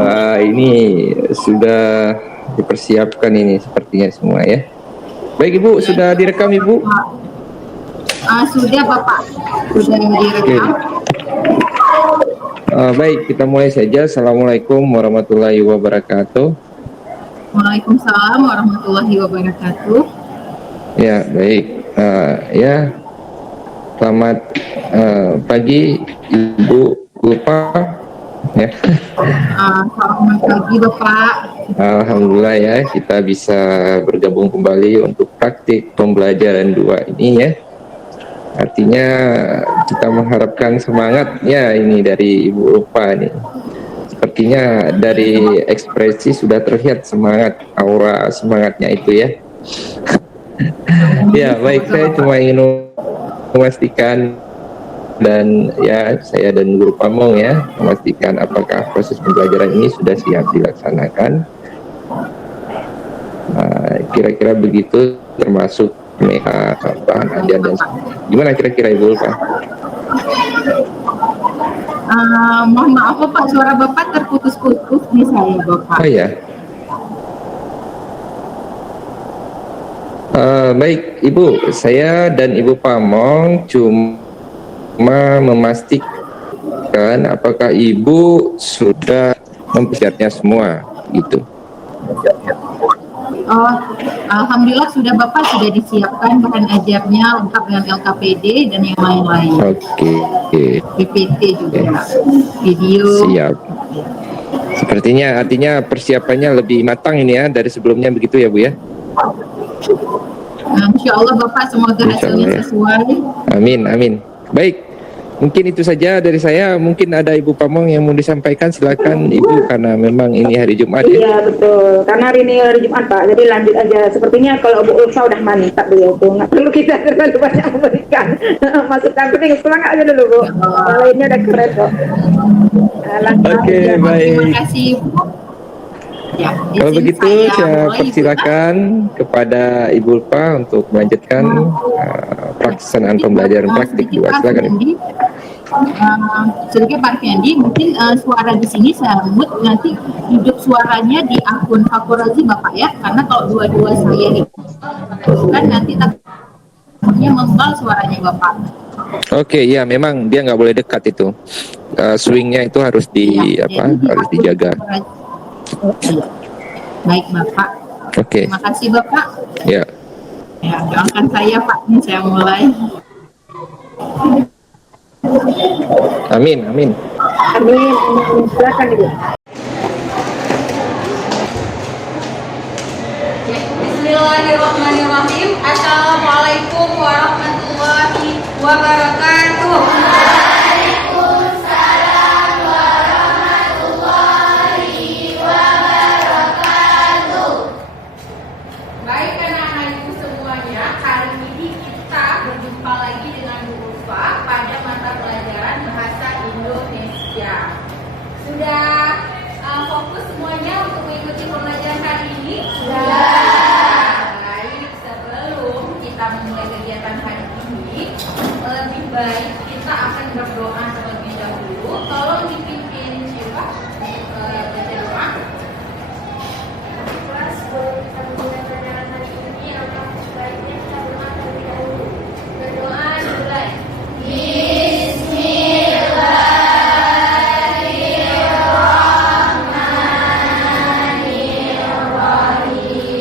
Wah, ini sudah dipersiapkan ini sepertinya semua ya. Baik Ibu, sudah direkam Ibu? Sudah Bapak, sudah direkam. Baik, kita mulai saja. Assalamualaikum warahmatullahi wabarakatuh. Waalaikumsalam warahmatullahi wabarakatuh. Ya, baik. Ya, selamat pagi Ibu Ulfa. Ya. Selamat pagi Bapak. Alhamdulillah ya, kita bisa bergabung kembali untuk praktik pembelajaran 2 ini ya. Artinya kita mengharapkan semangat ya ini dari Ibu Ulfa nih. Sepertinya dari ekspresi sudah terlihat semangat, aura semangatnya itu ya. Ya baik, saya cuma ingin memastikan dan ya saya dan Guru Pamong ya memastikan apakah proses pembelajaran ini sudah siap dilaksanakan. Kira-kira begitu, termasuk bahan ajar dan gimana kira-kira Ibu Ulfa? Mohon maaf Bapak, suara Bapak terputus-putus di saya Bapak. Oh ya. Baik Ibu, saya dan Ibu Pamong cuma memastikan apakah Ibu sudah mempersiapkannya semua gitu. Alhamdulillah sudah Bapak, sudah disiapkan bahan ajarnya lengkap dengan LKPD dan yang lain-lain. Oke. PPT juga, video. Siap. Sepertinya artinya persiapannya lebih matang ini ya dari sebelumnya begitu ya Bu ya? Insya Allah Bapak, semoga hasilnya sesuai. Amin. Baik. Mungkin itu saja dari saya. Mungkin ada Ibu Pamong yang mau disampaikan, silakan Ibu, karena memang ini hari Jumat ya. Iya betul, karena hari ini hari Jumat Pak, jadi lanjut aja. Sepertinya kalau Bu Ulfa udah mantap beliau tuh, nggak perlu kita terlalu banyak memberikan masukan, penting semangat aja dulu Bu. Yang lainnya udah keren kok. Oke, baik. Terima kasih Bu. Ya, kalau begitu saya persilakan kepada Ibu Ulfa untuk melanjutkan pelaksanaan pembelajaran praktik juga. Silakan. Sedikit Pak Fendi, mungkin suara di sini saya mute, nanti hidup suaranya di akun Fakorazi Bapak ya, karena kalau dua-dua saya itu kan nanti takutnya membal suaranya Bapak. Oke, ya memang dia nggak boleh dekat itu, swingnya itu harus harus dijaga. Baik Bapak. Oke. Terima kasih Bapak. Ya. Ya, doakan saya Pak, ini saya mulai. Amin. Silakan Ibu. Bismillahirrahmanirrahim. Assalamualaikum warahmatullahi wabarakatuh. Waalaikumsalam warahmatullahi wabarakatuh. Baik anak-anak ibu semuanya, hari ini kita berjumpa lagi dengan Bu Ulfa pada mata pelajaran Bahasa Indonesia. Sudah fokus semuanya untuk mengikuti pembelajaran hari ini? Sudah. Baik, sebelum kita memulai kegiatan hari ini, lebih baik kita akan berdoa terlebih dahulu. Tolong dipimpin siapa? Baca doa. Kelas kita memulai pelajaran hari ini, apa sebaiknya kita berdoa terlebih dahulu. Berdoa dimulai. Bismillahirrahmanirrahim.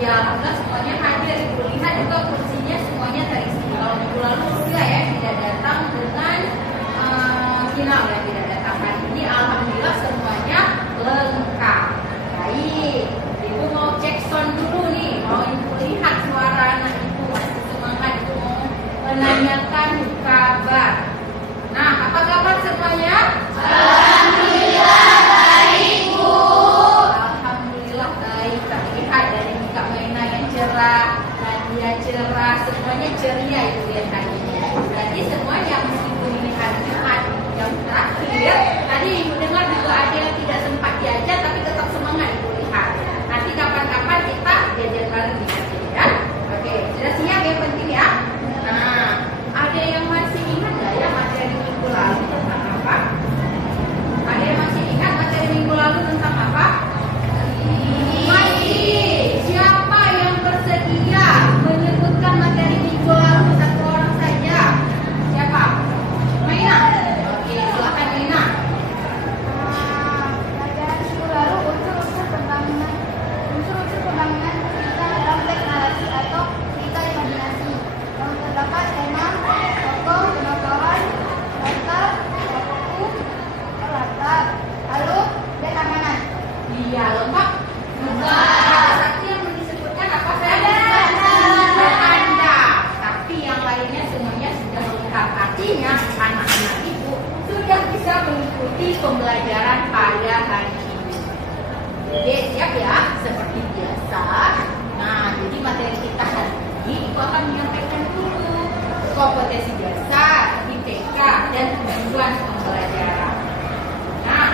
Ya, alhamdulillah semuanya hadir. Ibu lihat juga kursinya semuanya terisi. Kalau minggu lalu juga ya tidak datang dengan final ya, tidak datang. Hari ini alhamdulillah semuanya lengkap. Baik, Ibu mau cek sound dulu nih, mau Ibu lihat suara anak Ibu masih semangat, Ibu mau menanyakan kabar. Nah, apa kabar semuanya? Alhamdulillah baik, Bu. Alhamdulillah baik. Terlihat dari muka Maina yang cerah, Nadia cerah, semuanya ceria Ibu lihat hari ini. Jadi semuanya meskipun ini hari Jumat yang terakhir, tadi Ibu dengar juga ada yang tidak sempat diajar tapi tetap semangat Ibu lihat. Nanti kapan-kapan kita diajar bareng di sini ya. Oke, sudah siap yang penting ya. Nah, ada yang masih ingat nggak ya materi minggu lalu tentang apa? Ada yang masih ingat materi minggu lalu tentang apa? Masih. Siapa yang bersedia menyebutkan materi minggu lalu satu orang saja? Siapa? Maina. Oke, silakan Maina. Pelajaran minggu lalu unsur-unsur pembangunan cerita dalam teks narasi atau cerita imajinasi yang terdapat tema, tokoh, penokohan, latar, latar, alur, dan amanat. Iya, lengkap. Ada satu yang disebutkan apa saja? Anda. Tapi yang lainnya semuanya sudah lengkap. Artinya anak-anak Ibu sudah bisa mengikuti pembelajaran pada hari ini. Oke, siap ya? Seperti biasa. Nah, jadi materi kita hari ini Ibu akan menyampaikan dulu kompetensi dasar, IPK, dan tujuan pembelajaran. Nah,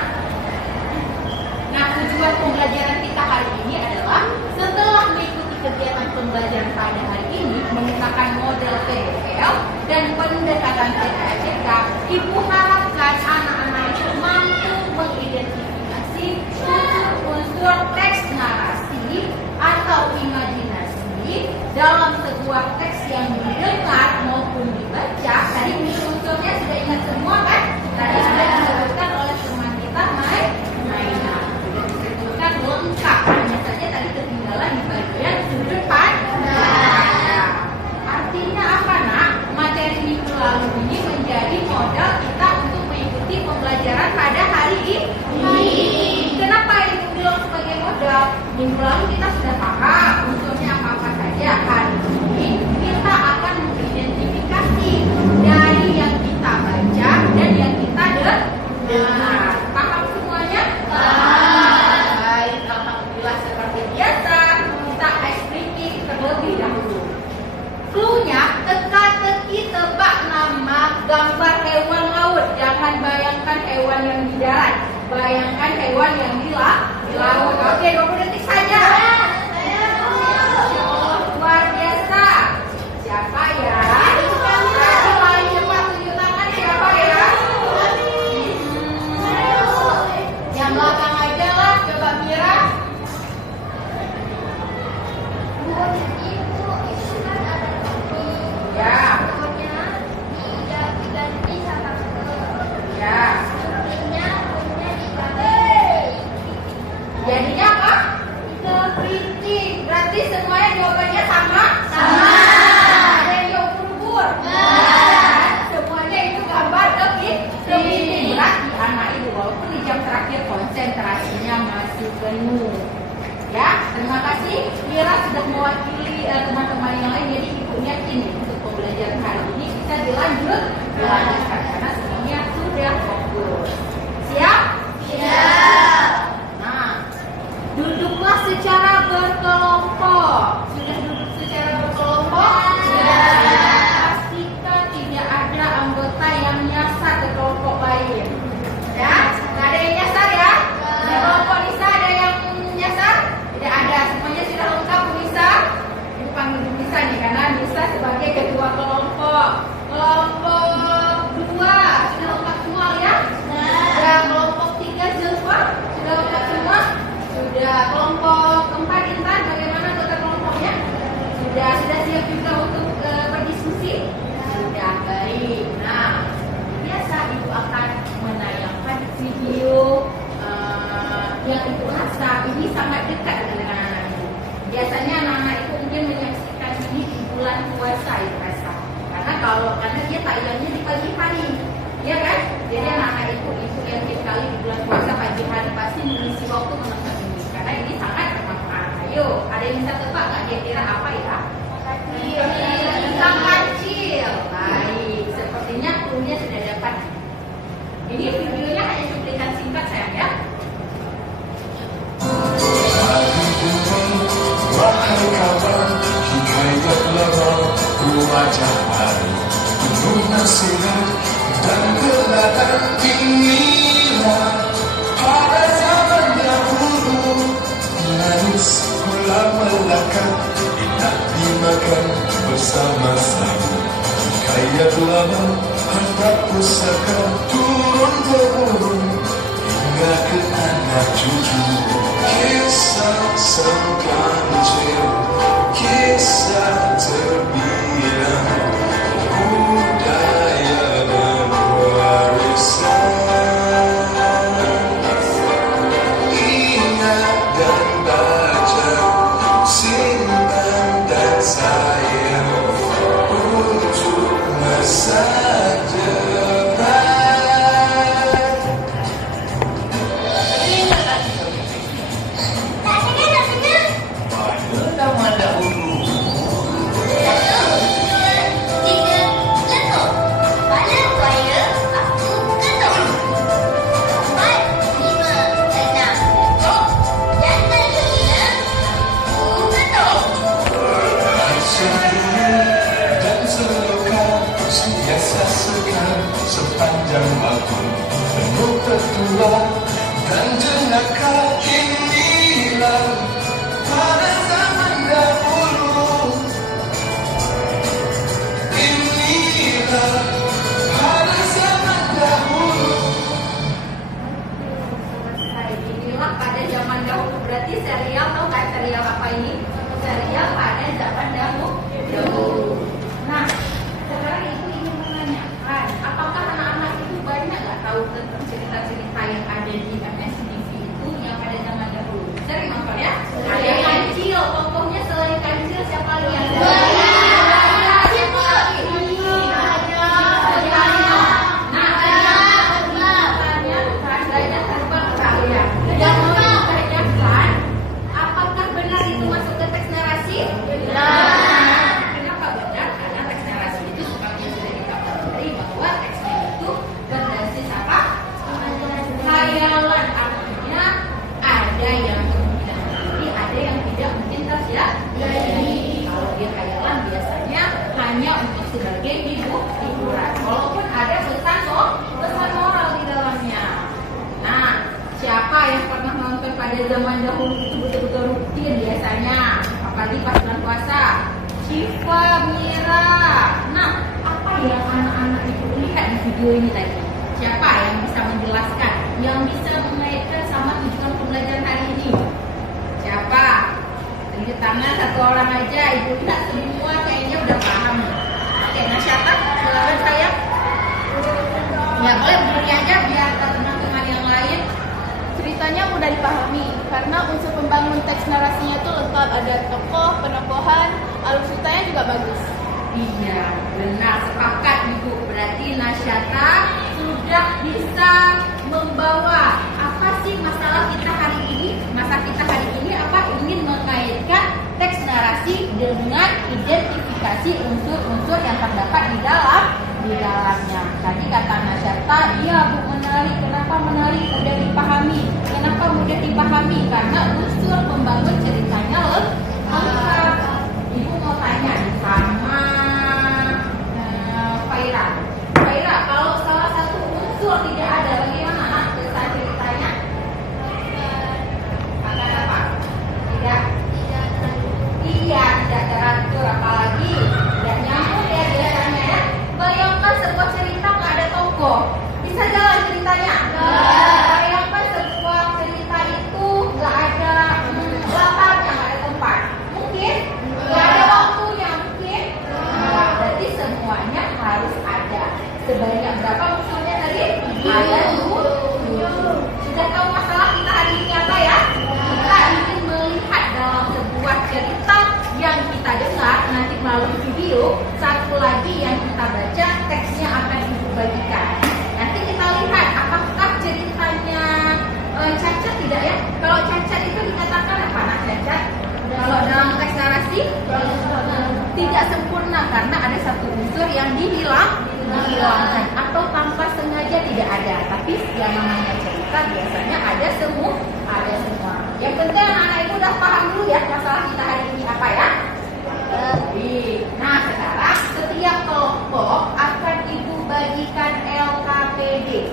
tujuan pembelajaran kita hari ini adalah setelah mengikuti kegiatan pembelajaran pada hari ini menggunakan model PDL dan pendekatan TKJK, Ibu harapkan anak-anak itu mampu mengidentifikasi unsur-unsur teks narasi atau imajinasi dalam sebuah teks yang didengar maupun dibaca. Tadi unsur-unsurnya sudah ingat semua kan? Tadi sudah disebutkan oleh teman kita Maina. Disebutkan lengkap, hanya saja tadi ketinggalan di bagian sudut pandang. Artinya apa nak? Materi minggu lalu ini menjadi modal kita untuk mengikuti pembelajaran pada hari ini. Kenapa itu bilang sebagai modal? Minggu lalu kita sudah paham unsurnya apa-apa saja. Hari ini kita akan mengidentifikasi dari yang kita baca dan yang kita dengar. Paham semuanya? Baik, alhamdulillah seperti biasa kita ice breaking terlebih dahulu. Cluenya teka-teki tebak nama gambar hewan laut. Jangan bayangkan hewan yang di darat, bayangkan hewan yang di laut. Oke, 20 detik saja. Oh, luar biasa. Siapa ya? Paling cepat tunjuk tangan siapa ya? Yang belakang aja lah, coba Mira. Ya. Ya. Jadinya apa? Kepiting. Berarti semuanya jawabannya sama? Sama. Ada yang jawab ubur-ubur? Semuanya itu gambar kepiting. Berarti anak Ibu walaupun di jam terakhir konsentrasinya masih penuh. Ya, terima kasih. Mira sudah mewakili teman-teman yang lain. Jadi Ibu yakin untuk pembelajaran hari ini bisa dilanjutkan karena semuanya sudah fokus. Siap? Siap. Nah, duduklah secara berkelompok. Sudah duduk secara berkelompok? Sudah. Pastikan tidak ada anggota yang nyasar ke kelompok lain. Ya, nggak ada yang nyasar ya? Di kelompok Nisa ada yang nyasar? Tidak ada. Semuanya sudah lengkap Bu Nisa. Ibu panggil Bu Nisa nih karena Nisa sebagai ketua kelompok. Kelompok 2 sudah lengkap semua ya? Ya, kelompok 3 Zulfa. bulan puasa itu rasa. Karena dia tayangnya di pagi hari, ya kan? Jadi anak-anak ibu yang tiap kali di bulan puasa pagi hari pasti mengisi waktu menonton ini, karena ini sangat bermanfaat. Ayo, ada yang bisa tebak nggak kira-kira apa ya? Ikan kecil. Baik, sepertinya clue-nya sudah dapat. Ini videonya hanya cuplikan singkat sayang ya. Wahai kawan, hikayatlah wajah baru, penuh nasihat dan teladan. Inilah pada zaman dahulu, manis gula melaka, enak dimakan bersama-sama. Hikayatlah harta pusaka, turun-temurun hingga ke anak cucu. Kisah sang kancil, kisah terbilang, budaya dan warisan. Ingat dan baca, simpan dan sayang, untuk masa depan. Zaman dahulu, dan seloka siasa sekar sepanjang waktu, penuh petua dan jenaka. Inilah pada zaman dahulu, inilah pada zaman dahulu. Selesai. Inilah pada zaman dahulu. Berarti serial, tahu nggak serial apa ini? Serial pada zaman dahulu. Nah, sekarang ibu ingin menanyakan, apakah anak-anak itu banyak nggak tahu tentang cerita-cerita yang ada di MSTV itu yang pada zaman dahulu? Sering nonton ya? Ada kancil, tokohnya selain kancil siapa lihat? Apakah benar itu masuk ke teks narasi? Kenapa benar? Karena teks narasi itu seperti sudah dikatakan bahwa teksnya itu berbasis apa? Khayalan, artinya ada yang kemungkinan terjadi, ada yang tidak mungkin terjadi. Kalau dia khayalan biasanya hanya untuk sebagai hiburan, walaupun ada pesan moral di dalamnya. Nah, siapa yang pernah nonton pada zaman dahulu itu betul-betul rutin biasanya, apalagi pas bulan puasa? Syifa, Mira. Nah, apa yang anak-anak itu lihat di video ini tadi? Siapa yang bisa menjelaskan, yang bisa mengaitkan sama tujuan pembelajaran hari ini? Siapa? Tunjuk tangan satu orang aja. Ibu lihat semua kayaknya udah paham. Oke, nah siapa? Silakan saya. Ya boleh berdiri aja biar teman-teman yang lain. Ceritanya mudah dipahami karena unsur pembangun teks narasinya itu lengkap, ada tokoh, penokohan, alur ceritanya juga bagus. Iya, benar, sepakat Ibu. Berarti Nasyata sudah bisa membawa apa sih masalah kita hari ini? Masa kita hari ini apa? Ingin mengaitkan teks narasi dengan identifikasi unsur-unsur yang terdapat di dalamnya. Tadi kata Nasyata, iya Bu, menarik. Kenapa menarik? Mudah dipahami. Kenapa mudah dipahami? Karena unsur pembangun ceritanya lengkap. Ibu mau tanya sama Faira, kalau salah satu unsur tidak ada, bagaimana nak kesan ceritanya? Akan apa? Tidak teratur, apalagi tidak nyambung ya biasanya ya. Bayangkan sebuah cerita nggak ada tokoh, bisa jalan ceritanya? Bayangkan sebuah cerita itu nggak ada latarnya, nggak ada tempat, mungkin? Nggak ada waktunya, mungkin? Berarti semuanya harus ada. Sebanyak berapa unsurnya tadi? Ada 7. Sudah tahu masalah kita hari ini apa ya? Kita ingin melihat dalam sebuah cerita yang kita dengar nanti melalui video, satu lagi yang kita baca teksnya akan Ibu bagikan. Nanti kita lihat apakah ceritanya cacat tidak ya. Kalau cacat itu dikatakan apa? Nah, cacat kalau dalam teks narasi tidak sempurna karena ada satu unsur yang dihilangkan atau tanpa sengaja tidak ada. Tapi yang namanya cerita biasanya ada semua. Yang penting anak-anak itu udah paham dulu ya masalah kita hari ini apa ya. Nah, sekarang setiap kelompok akan Ibu bagikan LKPD.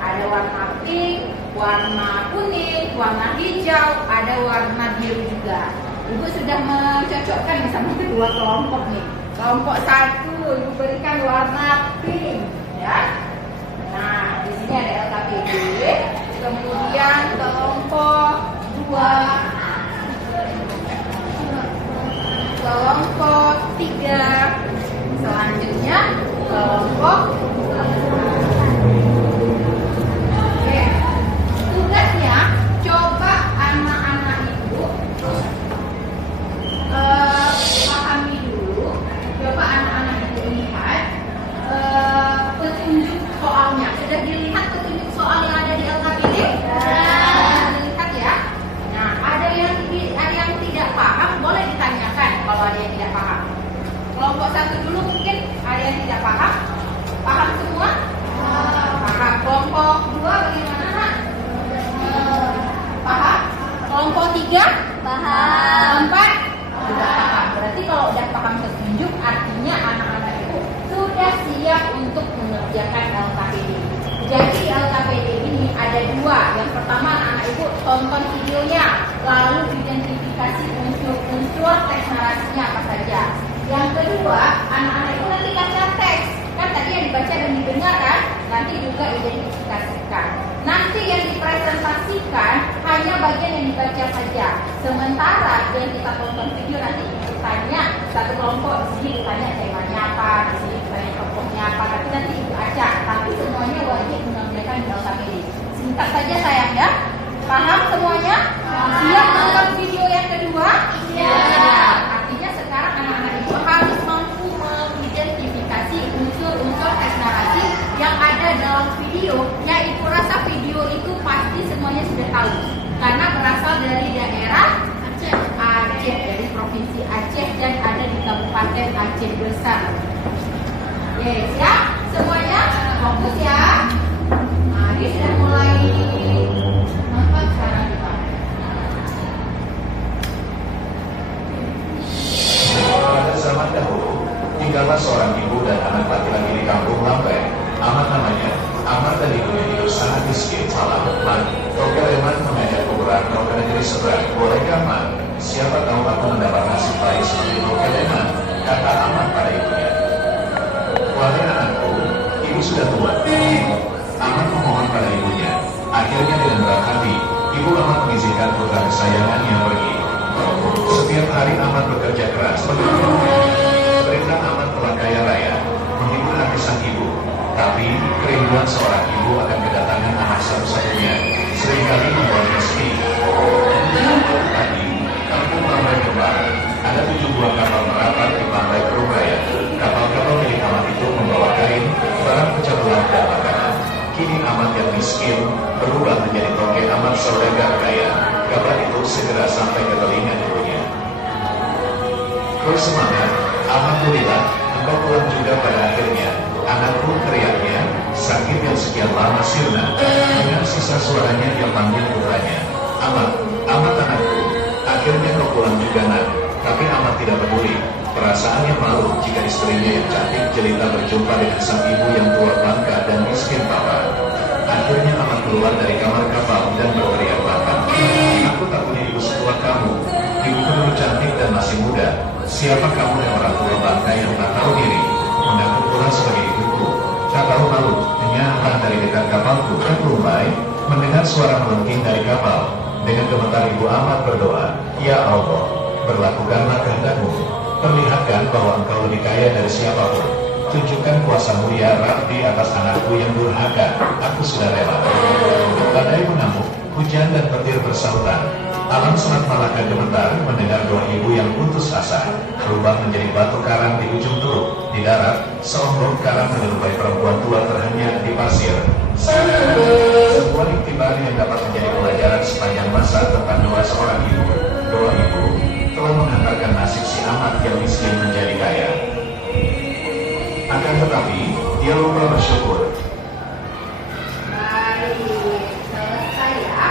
Ada warna pink, warna kuning, warna hijau, ada warna biru juga. Ibu sudah mencocokkan bersama kedua kelompok nih. Kelompok 1 Ibu berikan warna pink, ya. Nah, di sini ada LKPD. Kemudian kelompok 3, selanjutnya kelompok. Oke, tugasnya coba anak-anak Ibu pahami dulu. Coba anak-anak Ibu lihat petunjuk soalnya. Sudah dilihat petunjuk soal yang ada di LKPD? Dilihat ya. Nah, ada yang tidak paham boleh ditanyakan kalau ada yang tidak paham. Kelompok 1 dulu mungkin ada yang tidak paham. Paham semua? Paham. Kelompok 2 bagaimana, Nak? Paham? Kelompok 3? Paham. 4? Sudah paham. Berarti kalau udah paham petunjuk artinya anak-anak itu sudah siap untuk mengerjakan LKPD. Jadi LKPD ini ada 2. Yang pertama anak-anak Ibu tonton videonya, lalu identifikasi unsur teks narasinya apa saja. Yang kedua, anak-anak Ibu nanti baca teks. Kan tadi yang dibaca dan didengar kan? Nanti juga identifikasikan. Nanti yang dipresentasikan hanya bagian yang dibaca saja. Sementara yang kita tonton video nanti tanya satu kelompok, di sini ditanya temanya apa, di sini ditanya tokohnya apa, tapi nanti Ibu acak. Tapi semuanya wajib mengerjakan di LKPD. Singkat saja sayang ya. Paham semuanya? Siap nonton video yang kedua? Iya. Artinya sekarang anak-anak Ibu harus mampu mengidentifikasi unsur-unsur teks narasi yang ada dalam video. Ya, Ibu rasa video itu pasti semuanya sudah tahu karena berasal dari daerah Aceh, dari provinsi Aceh dan ada di Kabupaten Aceh Besar. Oke, siap? Semuanya fokus ya. Nah, ini sudah mulai nonton sekarang kita. Pada zaman dahulu, tinggallah seorang ibu dan anak laki-laki di kampung Lambai. Amat namanya. Amat dan ibunya hidup sangat miskin. Salah Mat. Roker Eman mengajak kuburan Roker negeri seberang. Bolehkah Mat? Siapa tahu aku mendapat nasib baik seperti Roker Eman? Kata Amat pada ibunya. Wahai anakku, ibu sudah tua. Amat memohon pada ibunya. Akhirnya dengan berat hati, ibu Amat mengizinkan putra kesayangannya pergi. Setiap hari Amat bekerja keras. Perintah Amat telah kaya raya, menghibur hati sang ibu. Tapi kerinduan seorang ibu akan kedatangan anak satu-satunya seringkali membuatnya sedih. Tadi, kampung Lambai kembali. Ada 7 buah kapal merapat di pantai Perumraya. Kapal-kapal milik Amat itu membawa kain, barang pecah belah dan makanan. Kini Amat yang miskin berubah menjadi toke Amat saudagar kaya. Kabar itu segera sampai ke telinga ibunya. Bersemangat, alhamdulillah, engkau pulang juga pada akhirnya. Anakku, teriaknya, sakit yang sekian lama sirna. Dengan sisa suaranya dia panggil putranya. Amat anakku, akhirnya kau pulang juga nak. Tapi Amat tidak peduli. Perasaannya malu jika istrinya yang cantik jelita berjumpa dengan sang ibu yang tua bangka dan miskin papa. Akhirnya Amat keluar dari kamar kapal dan berteriak bahkan, aku tak punya ibu setua kamu. Ibuku dulu cantik dan masih muda. Siapa kamu yang orang tua bangka yang tak tahu diri? Mengaku pula sebagai ibuku. Tak tahu malu, menyambar dari dekat kapalku ke Mumbai, mendengar suara melengking dari kapal. Dengan gemetar ibu Amat berdoa, Ya Allah, berlakukanlah kehendakmu. Perlihatkan bahwa engkau lebih kaya dari siapapun. Tunjukkan kuasa-Mu ya Rabbi atas anakku yang durhaka. Aku sudah rela. Badai mengamuk, hujan dan petir bersahutan. Alam Surat Malaka gemetar mendengar doa ibu yang putus asa berubah menjadi batu karang di ujung teluk. Di darat, seonggok karang menyerupai perempuan tua terhenyak di pasir. Sebuah iktibar yang dapat menjadi pelajaran sepanjang masa tentang doa seorang ibu. Doa ibu telah menghantarkan nasib si amat yang miskin menjadi kaya. Akan tetapi, dia lupa bersyukur. Baik, selesai ya.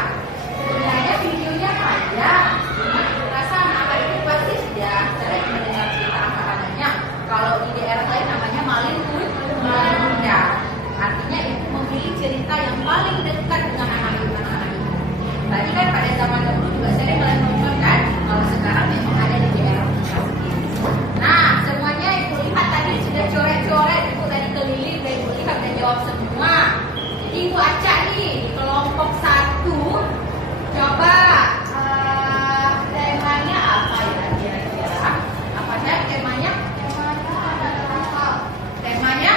Sebenarnya videonya panjang, cuma rasa anak itu pasti sudah sering mendengar cerita anak-anaknya. Kalau di daerah lain namanya malin muda. Artinya itu memilih cerita yang paling dekat dengan anak-anak itu. Tadi kan pada zaman dahulu juga sering kalian nonton kan, kalau sekarang memang ada di daerah kita sendiri. Nah, semuanya ibu lihat tadi sudah coret-coret, ibu tadi keliling dan ibu lihat dan jawab semua. Jadi ibu acak nih di kelompok 1. Coba temanya apa ya kira-kira? Apanya temanya? Temanya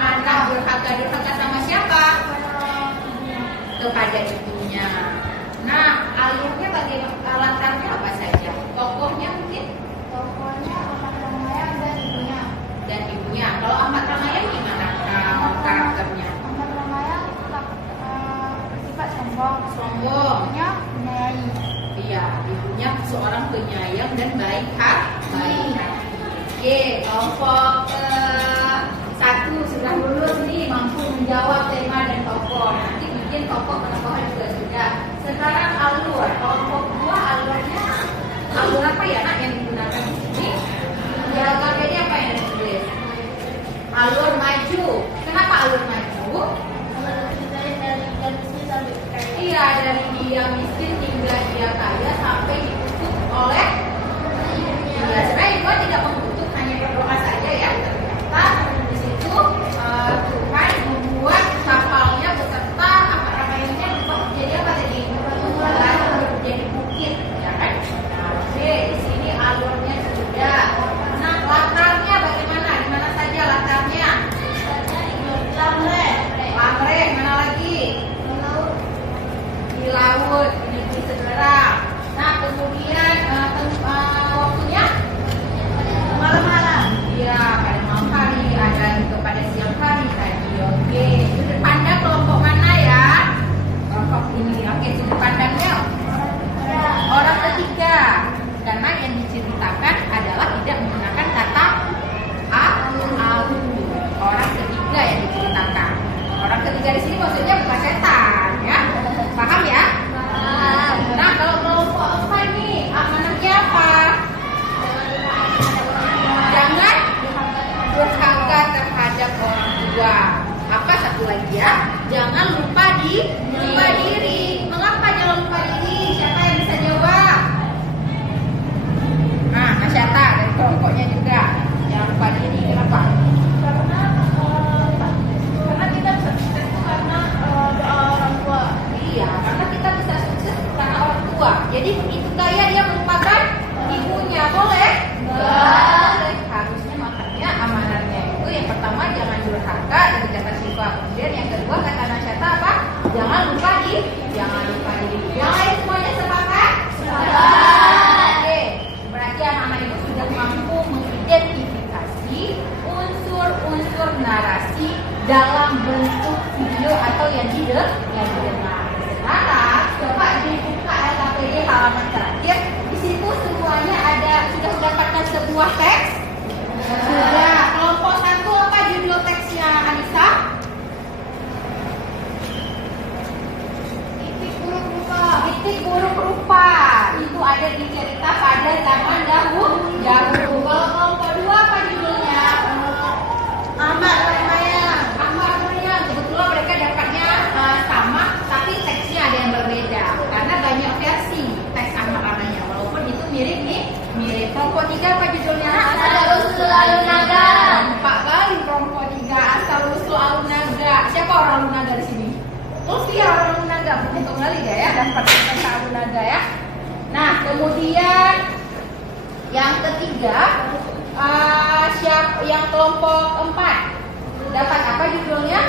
anak durhaka sama siapa? Kepada ibunya. Nah, alurnya bagaimana? Latarnya apa saja? Tokohnya mungkin? Tokohnya Ahmad Ramayana dan ibunya. Dan ibunya. Kalau Ahmad Ramayana gimana karakternya? Ahmad Ramayana bersifat sombong. Sombong. Ibunya menyayangi. Iya, ibunya seorang penyayang dan baik hati. Oke, kelompok 1 sudah lulus nih, mampu menjawab tema dan tokoh. Nanti bikin tokoh penokohan juga sudah. Sekarang alur, kelompok 2 alurnya alur apa ya nak yang digunakan di sini? Jawabannya apa yang ditulis? Alur maju. Kenapa alur maju? Iya, dari dia miskin hingga dia kaya sampai dikutuk oleh. Ya, sebenarnya itu tidak membutuhkan hanya berdoa saja ya. Ternyata di situ Tuhan membuat kapalnya beserta apa-apanya menjadi apa tadi? Menjadi bukit, ya kan? Nah, oke, di sini alurnya sudah. Nah, latarnya bagaimana? Di mana saja latarnya? Lamreh, mana lagi? Di laut, di negeri seberang. Nah, kemudian waktunya malam-malam. Iya, pada malam hari, ada juga pada siang hari tadi. Oke, sudut pandang kelompok mana ya? Kelompok ini. Oke, sudut pandangnya orang ketiga. Karena yang diceritakan adalah tidak menggunakan kata aku. Orang ketiga yang diceritakan. Orang ketiga di sini maksudnya bukan setan, ya? Paham ya? Paham. Nah, kalau kelompok 4 nih, amanahnya apa? Jangan durhaka terhadap orang tua. Apa satu lagi ya? Jangan lupa diri. Mengapa jangan lupa diri? Siapa yang bisa jawab? Nah, Masyata dari kelompoknya juga. Jangan lupa diri. Kenapa? Karena kita bisa sukses karena doa orang tua. Iya, karena kita bisa sukses karena orang tua. Jadi begitu kaya dia melupakan ibunya, boleh? Boleh. Harusnya makanya amanatnya itu yang pertama jangan durhaka dari kata sifat. Kemudian yang kedua kata nasihat apa? Jangan lupa diri. Yang lain semuanya sepakat? Sepakat. Oke, berarti anak-anak itu sudah mampu mengidentifikasi unsur-unsur narasi dalam bentuk video atau yang didengar. Sekarang coba dibuka LKPD halaman terakhir. Di situ semuanya ada sudah mendapatkan sebuah teks. Sudah. Kelompok 1 apa judul teksnya Anissa? Titik buruk rupa. Titik buruk rupa. Itu ada di cerita pada zaman dahulu. Kalau kelompok 2 apa judulnya? Ahmad Ramayana. Kebetulan mereka dapatnya sama, tapi teksnya ada yang berbeda karena banyak versi teks Ahmad-nya. Walaupun itu mirip. Kelompok 3 apa judulnya? Asal-usul Alun-Naga. 4 kali kelompok 3 Asal-usul Alun-Naga. Siapa orang Alun-Naga di sini? Lutfi orang Alun-Naga. Beruntung kali ya dapat teks Alun-Naga ya. Nah, kemudian yang ketiga yang kelompok 4 dapat apa judulnya?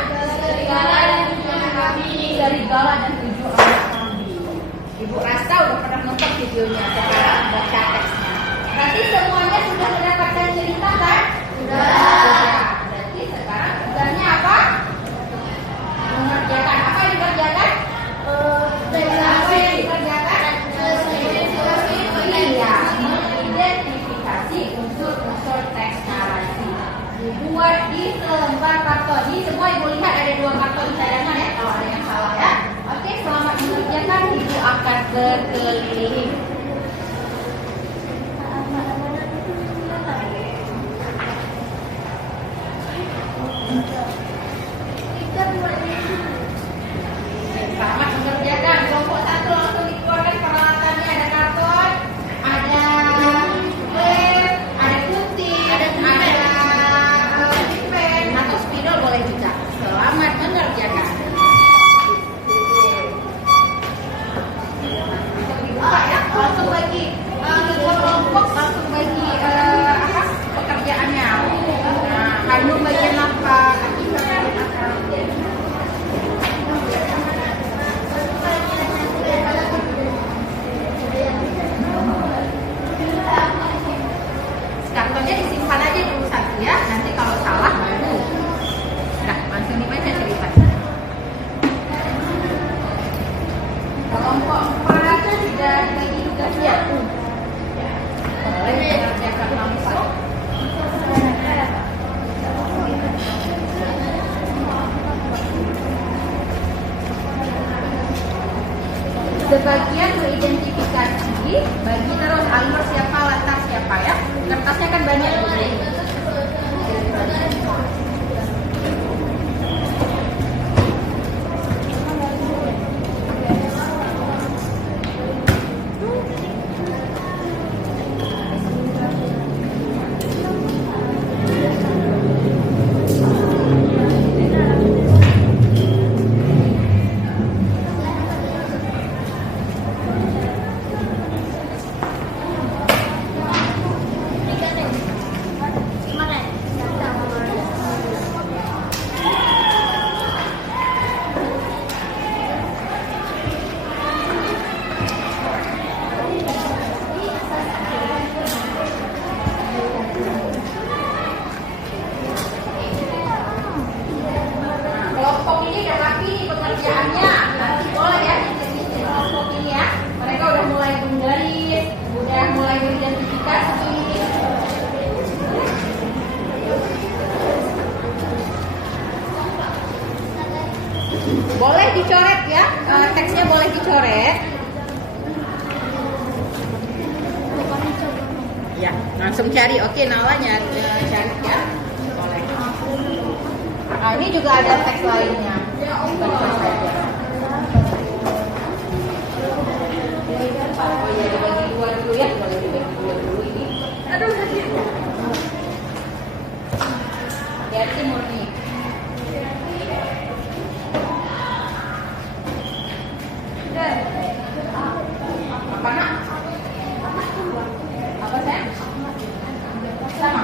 Serigala dan 7 anak kambing. Serigala dan 7 anak kambing. Ibu rasa udah pernah nonton videonya, sekarang baca teksnya. Berarti semuanya sudah mendapatkan cerita kan? Sudah. Berarti sekarang tugasnya apa? Mengerjakan. Apa yang dikerjakan? Apa yang dikerjakan? Iya, mengidentifikasi unsur-unsur teks narasi. Dibuat di selembar karton. Ini semua ibu lihat ada 2 karton cadangan ya, kalau ada yang salah ya. Oke, selamat mengerjakan. Ibu akan berkeliling. Selamat mengerjakan. Kelompok 1 langsung dikeluarkan peralatannya. Ada karton, ada lem, ada putih, ada pen atau spidol boleh juga. Selamat mengerjakan. Dibuka ya, langsung bagi kelompok, langsung bagi pekerjaannya. Nah, Hanum bagian apa? Kartonnya disimpan aja dulu satu ya, nanti kalau salah baru. Nah, langsung dibaca ceritanya. Kelompok 4 sudah dibagi tugasnya. Boleh mengerjakan langsung. Sebagian beridentifikasi, bagi terus alur siapa, latar siapa ya. Kertasnya kan banyak. Kelompok ini udah rapi nih pekerjaannya. Nanti boleh ya dicek kelompok ini ya. Mereka udah mulai menggaris, udah mulai beridentifikasi. Boleh dicoret ya, teksnya boleh dicoret. Ya, langsung cari. Oke, Nalanya cari ya. Boleh. Nah, ini juga ada teks lainnya. Baca saja. Oh iya, dibagi 2 dulu ya. Boleh dibagi 2 dulu ini. Aduh, sakit. Hati-hati murni. Apa nak? Apa sayang? Sama.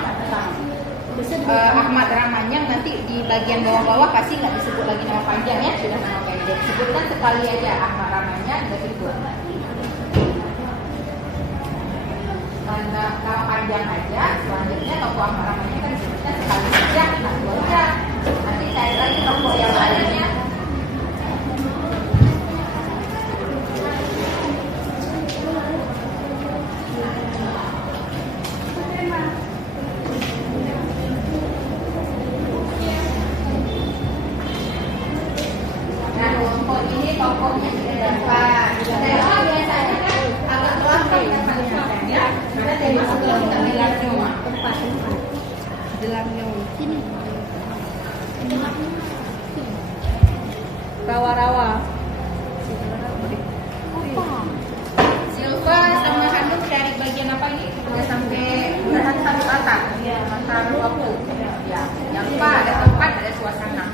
Ahmad Ramanyang nanti di bagian bawah-bawah kasih nggak disebut lagi nama panjang ya, sudah nama pendek. Sebutkan sekali aja Ahmad Ramanyang begitu. Nama panjang aja. Selanjutnya tokoh Ahmad Ramanyang kan disebutnya sekali saja. Nah, boleh. Nanti cari lagi tokoh yang lainnya. Tokohnya sudah dapat. Biasanya kan agak melambung ya Pak ya. Karena tema sebelum kita bilang semua tempat dalamnya sini. Rawa-rawa. Silva sama Hanum cari bagian apa ini? Udah sampai satu latar. Latar waktu. Ya, yang Pak ada tempat, ada suasana.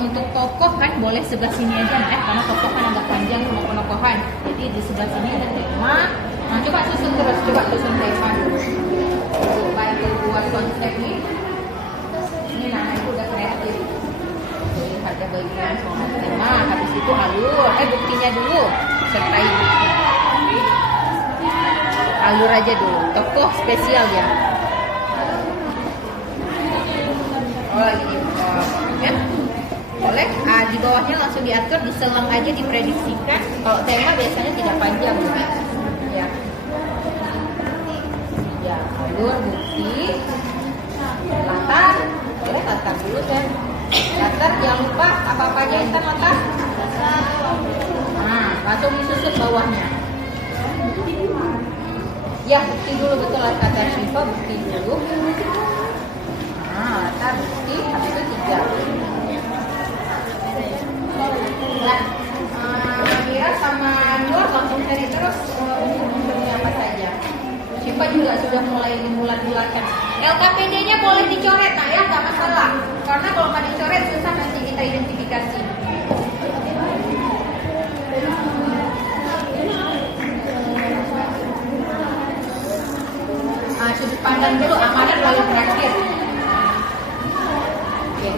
untuk tokoh kan boleh sebelah sini aja ya, karena tokoh kan agak panjang sama penokohan. Jadi di sebelah sini ada tema. Nah, coba susun terus, coba susun tema dulu. Bantu buat konsep nih. Ini Nana itu udah kreatif. Jadi ada bagian soal tema, habis itu alur. Buktinya dulu, sertai bukti. Alur aja dulu, tokoh spesial ya. Oh lagi ya. Boleh, di bawahnya langsung diatur, diselang aja, diprediksikan. Kalau tema biasanya tidak panjang ya. Ya, alur, bukti, latar. Boleh latar dulu kan. Latar jangan lupa apa-apa aja Intan latar. Nah, langsung disusun bawahnya. Ya, bukti dulu, betul lah kata Syifa, bukti dulu. Nah, latar, bukti, habis itu 3. Nah, Mira sama Nur langsung cari terus unsurnya apa saja. Syifa juga sudah mulai dimulat-mulatkan. LKPD-nya boleh dicoret, nah ya, nggak masalah. Karena kalau nggak dicoret susah nanti kita identifikasi. Sudut pandang dulu, amanat paling terakhir. Oke.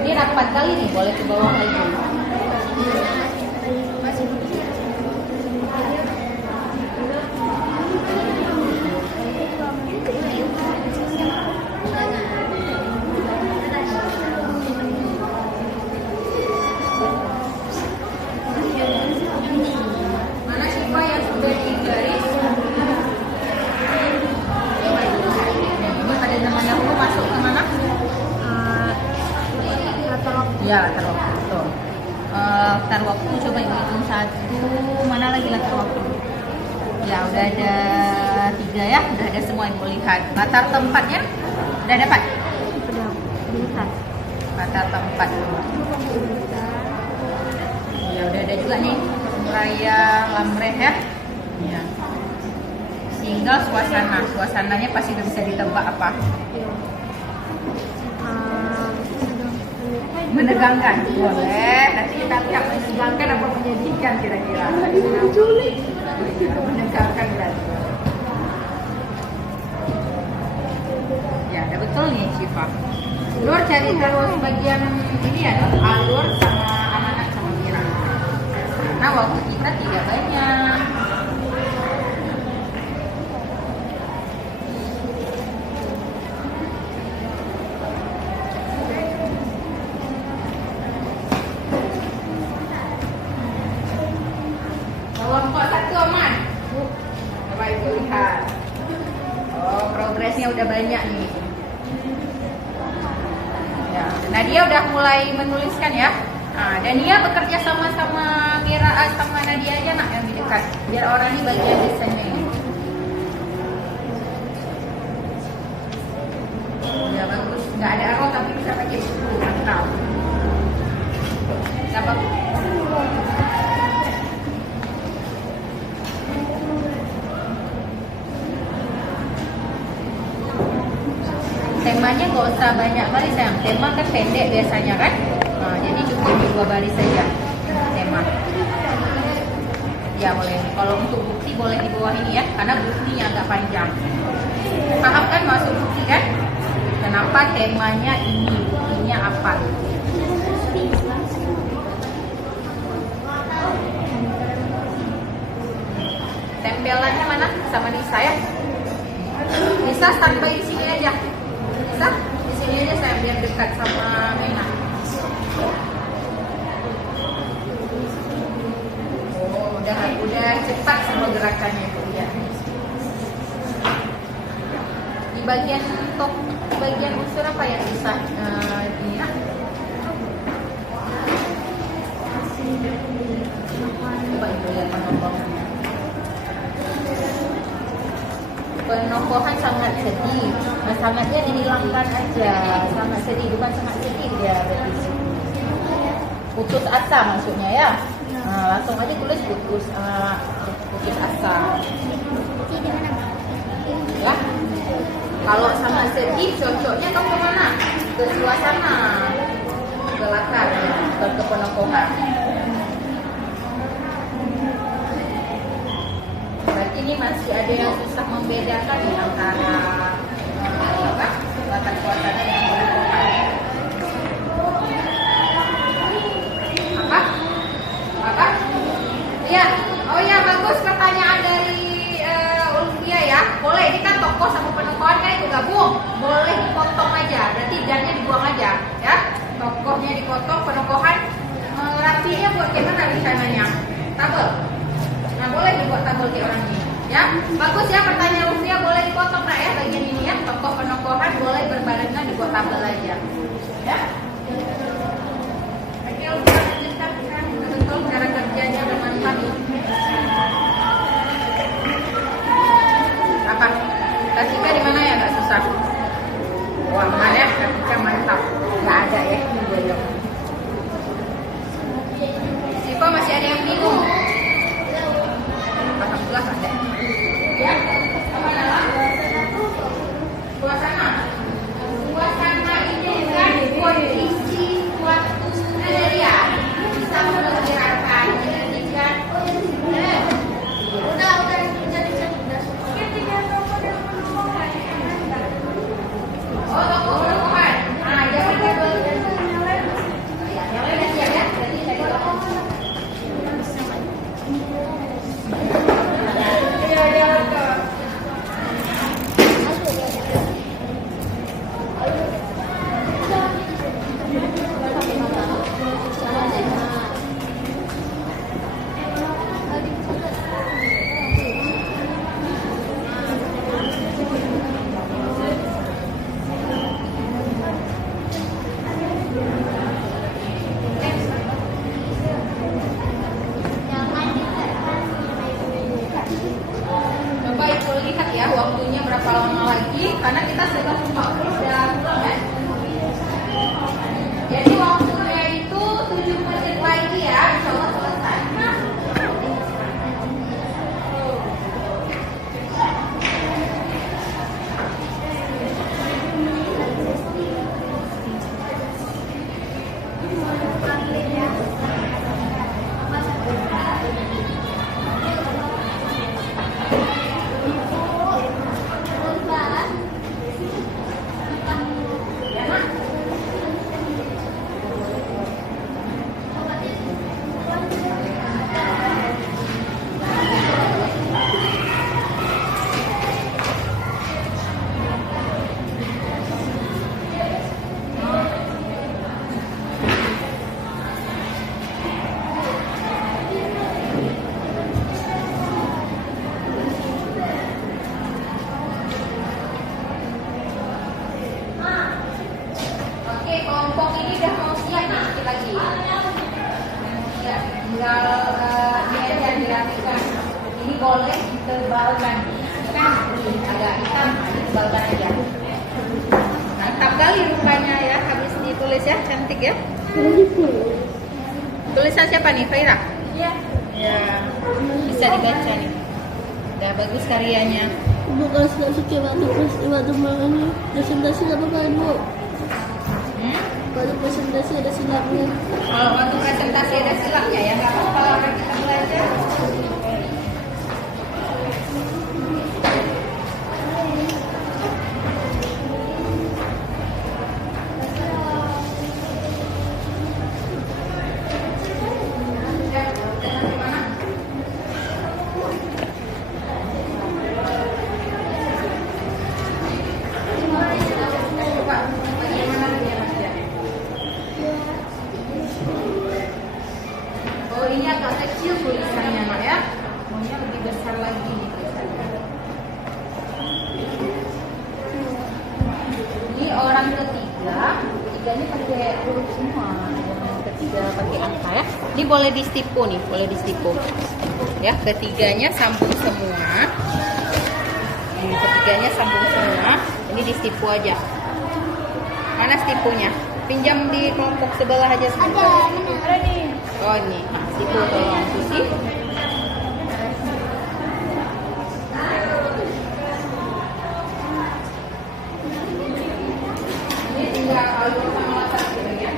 Ini rapat kali nih, boleh ke bawah lagi. Ya, latar waktu betul. Latar waktu coba hitung 1. Mana lagi latar waktu? Ya, udah ada 3 ya, udah ada semua yang melihat. Latar tempatnya udah dapat? Sudah. Latar tempat. Ya, udah ada juga nih raya Lamreh ya. Ya. Tinggal suasana. Suasananya pasti udah bisa ditebak apa? Menegangkan, boleh. Nanti kita lihat menegangkan apa menyedihkan kira-kira. Menegangkan berarti. Ya, ada betul nih Syifa. Nur cari terus bagian ini ya, alur sama amanat sama Mira. Nah, waktu kita tidak banyak. Udah banyak nih. Ya, Nadia udah mulai menuliskan ya. Nah, dan dia bekerja sama-sama Mira sama Nadia aja nak yang di dekat. Biar orang ini bagian desainnya ini. Ya bagus, nggak ada arrow tapi bisa pakai buku. Mantap. Nggak bagus. Temanya nggak usah banyak baris sayang. Tema kan pendek biasanya kan. Nah, jadi cukup 2 baris saja tema. Ya boleh. Kalau untuk bukti boleh di bawah ini ya, karena buktinya agak panjang. Paham kan masuk bukti kan? Kenapa temanya ini, buktinya apa? Tempelannya mana? Sama Nisa ya. Nisa standby di sini aja. Bisa? Di sini aja saya biar dekat sama Mena. Oh, udah cepat semua gerakannya itu ya. Di bagian unsur apa ya bisa ini ya? Coba ibu lihat penokohannya. Penokohan sangat sedih. Nah, sangatnya dihilangkan aja. Sangat sedih, bukan sangat sedih dia berarti. Putus asa maksudnya ya. Nah, langsung aja tulis putus asa. Ya. Kalau sama sedih, cocoknya kamu kemana? Ke suasana, ke latar, ke penokohan. Berarti ini masih ada yang susah membedakan nih antara latar suasana dan penokohan. Apa? Iya. Oh ya, bagus pertanyaan dari Ulfia ya. Boleh, ini kan tokoh sama penokohan kan itu gabung. Boleh dipotong aja, berarti dannya dibuang aja ya. Tokohnya dipotong, penokohan rapinya buat gimana rencananya? Tabel. Nah, boleh dibuat tabel di orang ini ya. Bagus ya pertanyaan Ulfia, boleh dipotong nah ya bagian ini ya. Tokoh penokohan boleh berbarengan dibuat tabel aja ya. Oke, Ulfia lanjutkan betul cara kerjanya bermanfaat. Apa? Tasika di mana ya nggak susah? Wah, mana ya? Tasika mantap. Nggak ada ya ini belum. Siapa masih ada yang bingung? Alhamdulillah ada. Ya, apa nama? Suasana. Suasana ini kan kondisi suatu negara. Bisa memperkirakan kan? Udah Oh, tokoh penokohan. Nah, jangan tabel. Yang lain udah siap ya? Berarti saya tokoh. Coba Ibu lihat ya waktunya berapa lama lagi karena kita sudah 40 dan ya. Jadi waktunya itu 7 menit lagi ya, insya Allah selesai. Oke, kelompok ini udah mau siap nih sedikit lagi. Ya, tinggal ini aja dirapikan. Ini boleh ditebalkan. Kan agak hitam, ditebalkan aja. Mantap kali rupanya ya, habis ditulis ya, cantik ya. Tulisan siapa nih, Faira? Iya. Ya, bisa dibaca nih. Udah bagus karyanya. Bukan suka waktu malamnya presentasi apa kan Bu? Waktu presentasi ada silapnya. Kalau waktu presentasi ada silapnya ya nggak apa-apa, orang kita belajar. Oh, ini agak kecil tulisannya Nak ya. Maunya lebih besar lagi nih tulisannya. Ini orang ketiga, ketiganya pakai huruf semua. Yang ketiga pakai angka ya. Ini boleh distipu nih, boleh distipu. Ya, ketiganya sambung semua. Ketiganya sambung semua. Ini distipu aja. Mana stipunya? Pinjam di kelompok sebelah aja sebentar. Ada nih. Oh ini, nah, stipu tolong Susi. sama laki-laki ya.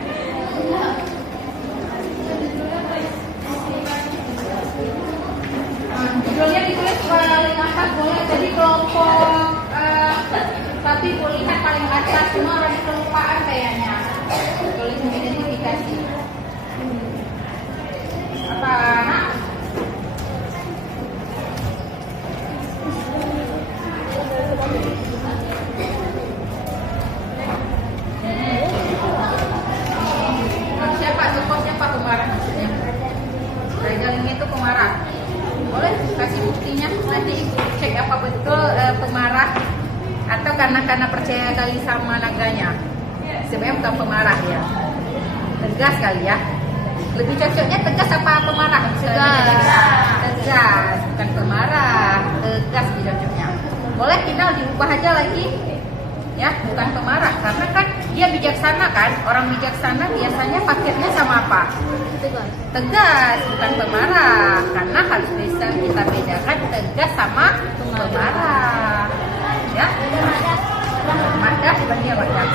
Judulnya ditulis paling atas boleh, jadi kelompok tapi lihat paling atas semua orang kelupaan kayaknya. Tulis identifikasi. Apa nak? Siapa pemarah maksudnya? Regalingnya itu pemarah. Boleh kasih buktinya, nanti cek apa betul pemarah atau karena percaya kali sama naganya. Sebenarnya bukan pemarah ya, tegas kali ya. Lebih cocoknya tegas apa pemarah? Tegas, bukan pemarah, tegas lebih cocoknya. Boleh final diubah aja lagi ya, bukan pemarah karena kan dia bijaksana kan. Orang bijaksana biasanya paketnya sama apa? Tegas, bukan pemarah, karena harus bisa kita bedakan tegas sama pemarah ya. Madah sebenarnya wadah.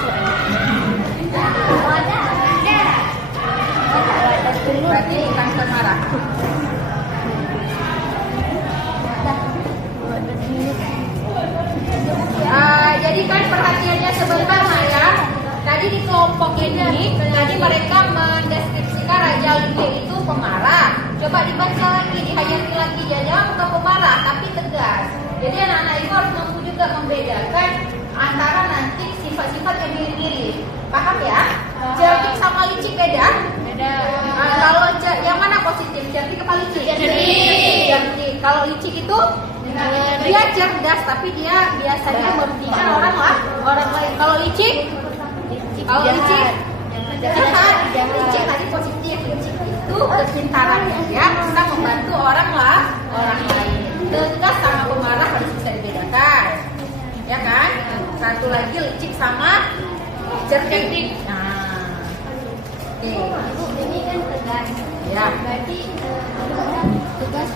Berarti bukan pemarah. Jadi kan perhatiannya sebentar ya. Tadi di kelompok ini, tadi mereka mendeskripsikan Raja Lingge itu pemarah. Coba dibaca lagi, dihayati lagi. Jangan bukan pemarah, tapi tegas. Jadi anak-anak ibu harus mampu juga membedakan antara nanti sifat-sifat yang mirip-mirip. Paham ya? Cerdik sama licik beda? Beda. Kalau yang mana positif? Cerdik apa licik? Cerdik. Kalau licik itu dia cerdas, tapi dia biasanya merugikan orang lain. Kalau licik? Kalau licik jahat. Licik tadi positif. Licik itu kepintarannya ya, bisa membantu orang lain. Tegas sama pemarah harus bisa dibedakan, ya kan? Satu lagi licik sama cerdik. Nah, oke. Ibu, ini kan tegas. Ya. Berarti tegas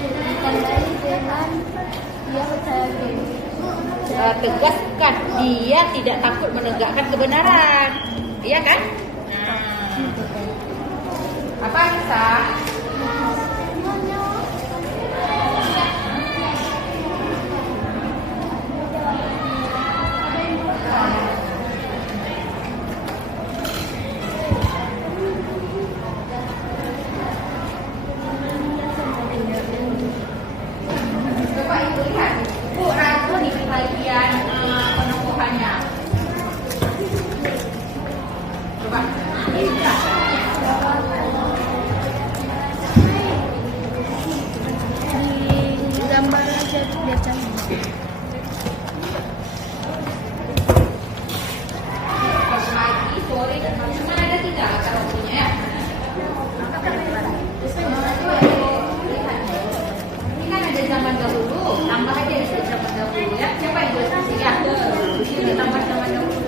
ditandai dengan dia percaya diri. Tegas kan dia tidak takut menegakkan kebenaran, iya kan? Apa Nisa? Coba ibu lihat, ibu ragu di bagian penumpukannya. Coba. Di gambar aja biar cantik. Pagi, sore, dan malam. Cuma ada 3 akar waktunya ya. Ini kan ada zaman dahulu, tambah aja di zaman dahulu ya. Siapa yang diskusi ya? Ini tambah zaman dahulu.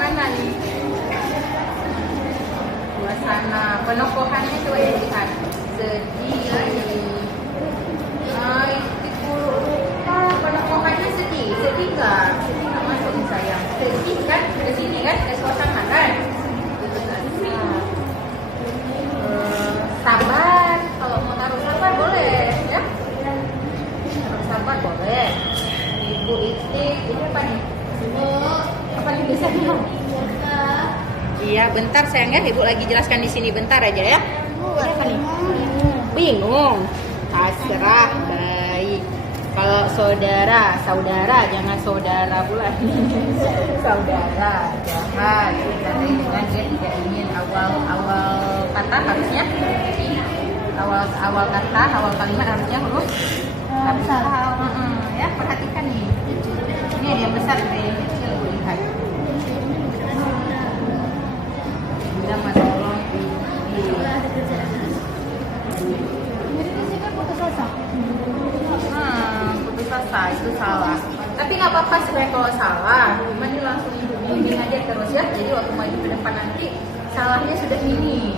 Mana nih? Suasana penokohannya coba ya lihat. Sedih. Penokohannya sedih. Sedih nggak? Sedih nggak masuk nih sayang. Sedih kan? Ke sini kan? Ke suasana kan? Sabar. Kalau mau taruh sabar boleh ya. Taruh sabar boleh. Ibu Itik. Ini apa nih? Apa nih biasanya? Iya, bentar sayang ya. Ibu lagi jelaskan di sini bentar aja ya. Apa nih? Bingung. Terserah, baik. Kalau saudara jangan saudara pula. Saudara, jangan. Karena dengan dia tidak ingin awal kata harusnya. Awal kata, awal kalimat harusnya huruf kapital. Ya, perhatikan nih. Ini ada yang besar, ada yang kecil, Bu lihat. Bila menolong putus asa itu salah. Tapi nggak apa-apa sebenarnya kalau salah. Cuma dia langsung hubungin aja terus ya. Jadi waktu maju ke depan nanti salahnya sudah minim.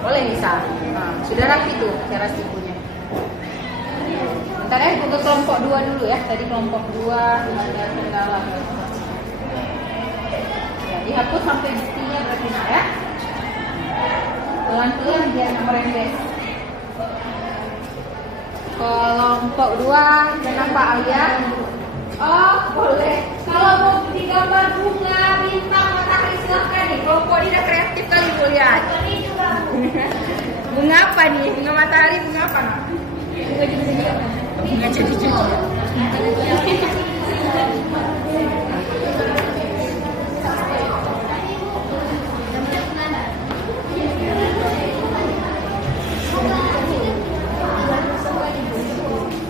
Boleh bisa. Nah, sudah rapi tuh cara sipunya. Bentar ya, untuk kelompok 2 dulu ya. Tadi kelompok 2 ada kendala. Ya, dihapus sampai buktinya berarti ya. Pelan-pelan biar merembes. Kelompok 2, kenapa Alia? Oh, boleh. Kalau mau digambar bunga, bintang, matahari silahkan nih. Kelompok ini udah kreatif kali Bu lihat. Bunga apa nih? Bunga matahari, bunga apa nak? Bunga jadi-jadi. Bunga jadi-jadi.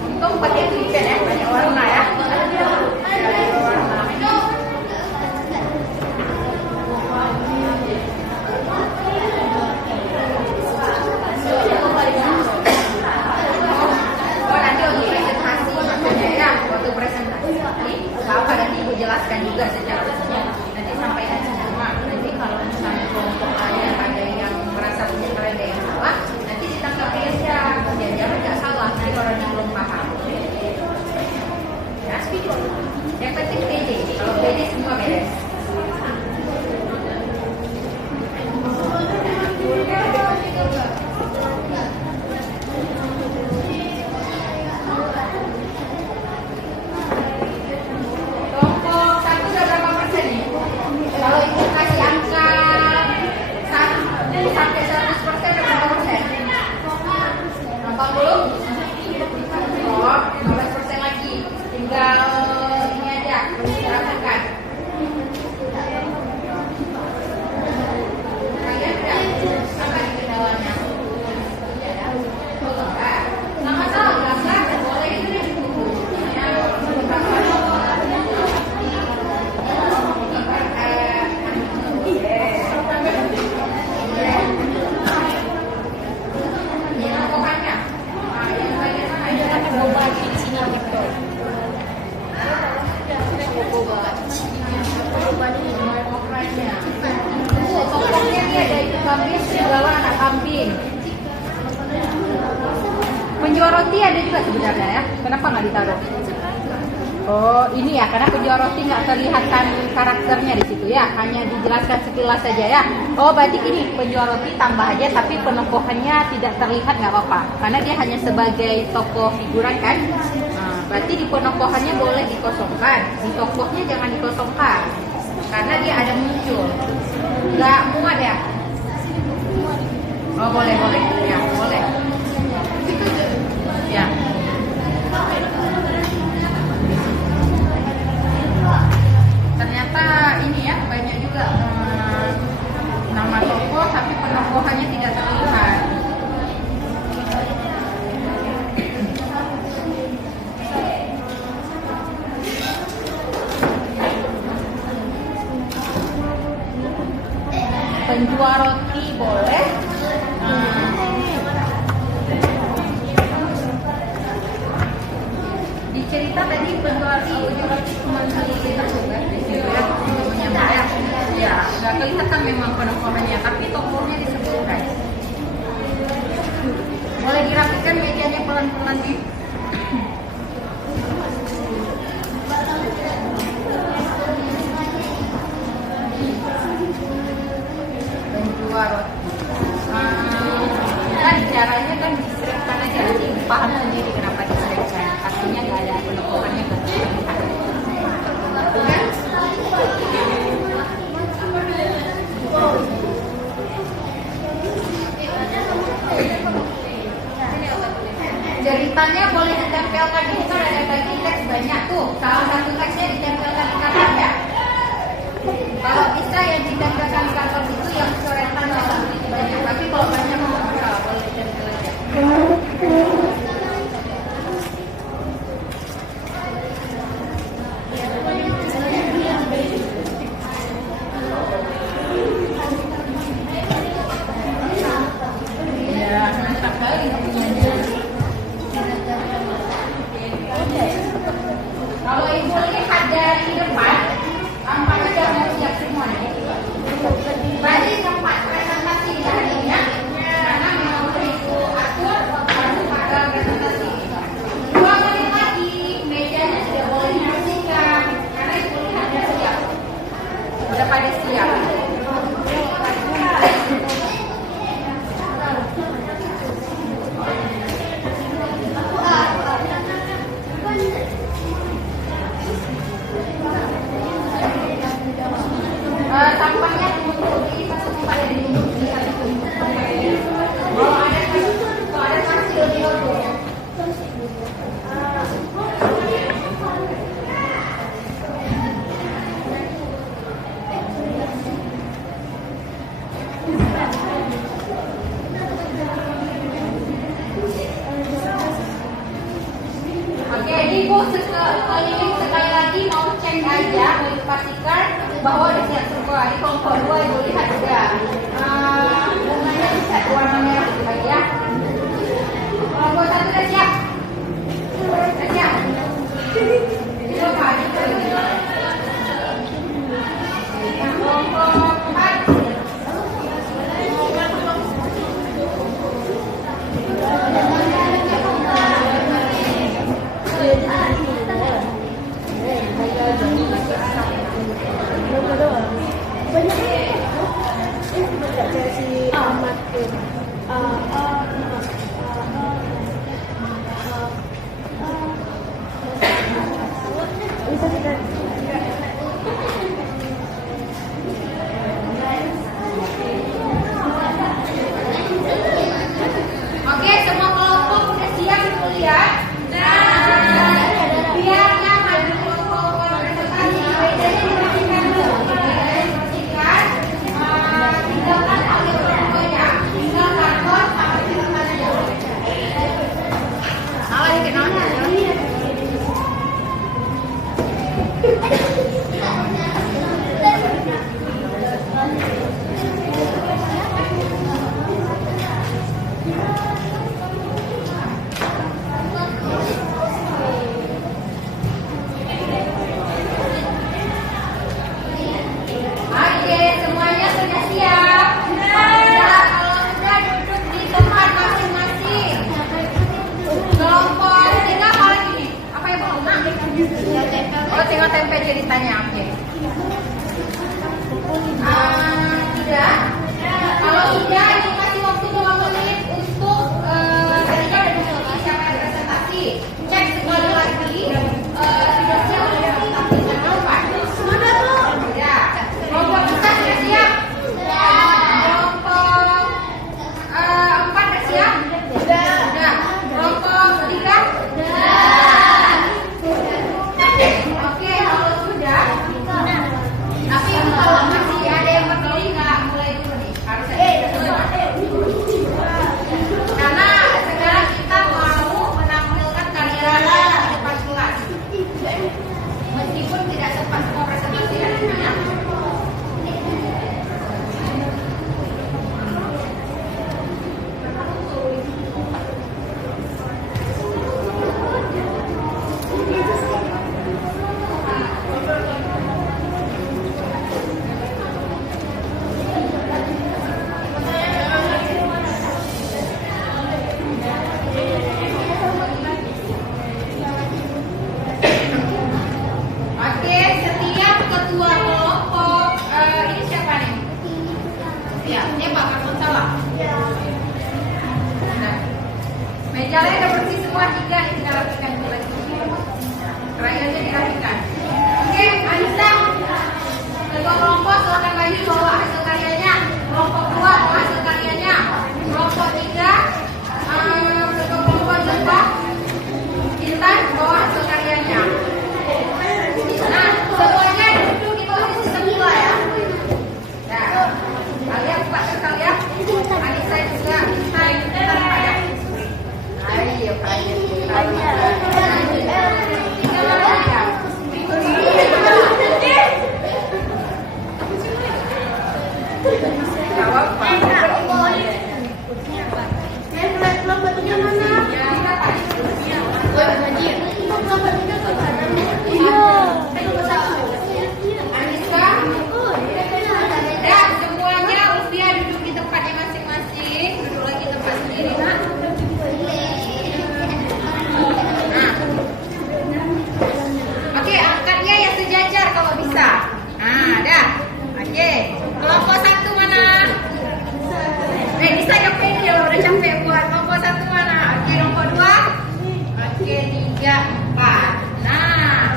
Untung pakai pulpen ya, banyak warna ya. Apa nanti Ibu jelaskan juga secara umum. Nanti sampaikan semua. Nanti kalau misalnya kelompok kalian ada yang merasa punya kalian ada yang salah, nanti ditanggapi aja. Jangan nggak salah, nanti orang yang belum paham. Ya, yang penting PD. Kalau PD semua beres. Kalau Ibu kasih angka 1 sampai 100% berapa persen? 80? Oh, 15% lagi. Tinggal ini aja, rasakan. Kalian ada apa di kendalanya? Nggak masalah, gambar boleh itu deh. Tokohnya dia ada ibu kambing, segala anak kambing. Penjual roti ada juga sebenarnya ya. Kenapa nggak ditaruh? Oh ini ya, karena penjual roti nggak terlihatkan karakternya di situ ya, hanya dijelaskan sekilas saja ya. Oh berarti ini penjual roti tambah aja, tapi penokohannya tidak terlihat nggak apa-apa, karena dia hanya sebagai tokoh figuran kan. Nah, berarti di penokohannya boleh dikosongkan, di tokohnya jangan dikosongkan, karena dia ada muncul. Nggak muat ya? Oh boleh ya boleh. Ya. Ternyata ini ya banyak juga nama tokoh tapi penokohannya tidak terlihat. Penjual roti boleh. Di cerita tadi penjual roti cuma kelihatan kan di situ ya, menyamar ya, nggak kelihatan memang penokohannya, tapi tokohnya disebutkan. Boleh dirapikan mejanya pelan-pelan nih. Penjual roti. Kan caranya kan diserahkan aja, nanti paham sendiri kenapa diserahkan. Artinya nggak ada penokohannya nggak terlihat. Bukan? Ceritanya boleh ditempelkan di situ, ada bagi teks banyak tuh. Salah satu teksnya ditempelkan di kantor ya. Kalau bisa yang ditempelkan di kantor itu yang coretan banyak. Tapi kalau banyak nggak masalah, boleh ditempel aja. Ya, mantap kali punyanya. Kalau Ibu lihat dari depan, bawah udah siap semua. Ini kelompok 2 ibu lihat juga. Bunganya bisa warna merah itu lagi ya. Kelompok 1 udah siap. Udah siap. Ini apa? Kelompok 4. Oke, semua kelompok udah siap ibu lihat. Nah, biar nyaman di kelompok presentasi, bedanya dibersihkan dulu. Bedanya dibersihkan. Tinggalkan audio kelompoknya, tinggal karton sama catatannya. Salah dikit namanya. Oke, semuanya sudah siap. Nah, kalau sudah duduk di tempat masing-masing. Kelompok 3 apa lagi nih? Apa yang mau? Oh, tinggal tempe ceritanya. Oke. Sudah. Kalau sudah, dikasih waktu 2 menit untuk ketika ada diskusi siapa yang presentasi. Cek sekali lagi. Sudah siap untuk presentasi jangan lupa. Sudah Bu. Sudah. Kelompok kita sudah siap. Kelompok 4 sudah siap. Sudah. Kelompok 3 sudah. Oke, kalau sudah. Tapi kalau masih ada yang berdiri nggak mulai dulu nih. Harus ada. Karena sekarang kita mau menampilkan karya di depan kelas. Meskipun tidak sempat semua presentasi hari ini ya. Oke, setiap ketua kelompok ini siapa nih? Ya, ini Pak Karton salah. Nah, meja lain udah bersih semua, 3 nih tinggal rapikan dulu lagi. Krayonnya dirapikan. Oke, Anissa, ketua kelompok silakan maju bawa hasil karyanya. Kelompok 2 bawa hasil karyanya. Kelompok 3 ketua kelompok Jumpa Intan bawa hasil karyanya. Nah, semuanya duduk di bawah sistem gula ya. Nah, kalian cepat sekali ya. Anissa juga, Intan, Pak ya. Ayo, Anissa, dan semuanya Ulfia duduk di tempatnya masing-masing. Duduk lagi tempat sendiri, nak. Oke, angkatnya yang sejajar kalau bisa. Nah, dah. Oke, kelompok 1 mana? Bisa yang pede ya, udah capek buat. Kelompok 1 mana? Oke, kelompok 2. Oke, 3, 4. Nah,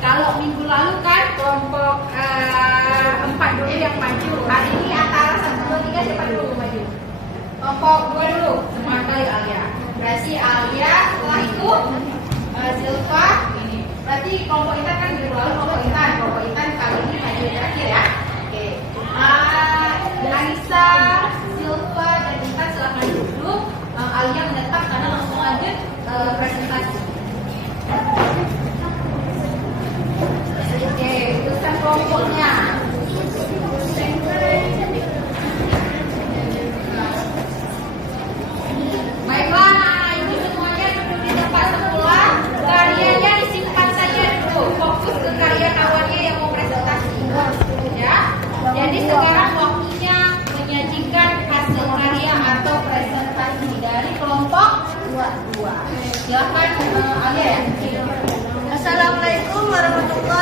kalau minggu lalu kan kelompok 4 dulu yang maju. Hari ini antara 1, 2, 3 siapa dulu maju? Kelompok 2 dulu. Semua kali Alia. Berarti Alia, setelah itu Zilfa. Berarti kelompok Intan kan minggu lalu kelompok Intan kali ini maju terakhir ya. Oke. Anissa, Zilfa, dan Intan silahkan duduk. Alia menetap karena langsung lanjut presentasi. Oke, tuliskan kelompoknya.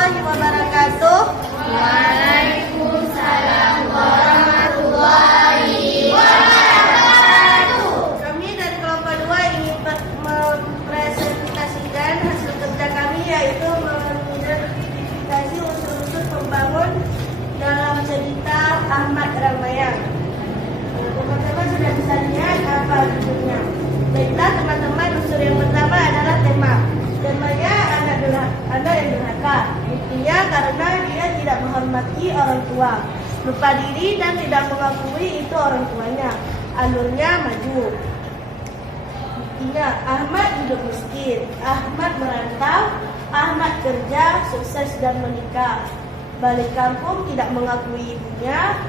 warahmatullahi wabarakatuh. Waalaikumsalam warahmatullahi wabarakatuh. Kami dari kelompok 2 ingin mempresentasikan hasil kerja kami, yaitu mengidentifikasi unsur-unsur pembangun dalam cerita Ahmad Ramayana. Teman-teman sudah bisa lihat apa judulnya. Baiklah teman-teman, unsur yang pertama adalah tema. Temanya anak yang durhaka. Buktinya karena dia tidak menghormati orang tua, lupa diri dan tidak mengakui itu orang tuanya. Alurnya maju. Buktinya Ahmad hidup miskin, Ahmad merantau, Ahmad kerja, sukses dan menikah. Balik kampung tidak mengakui ibunya.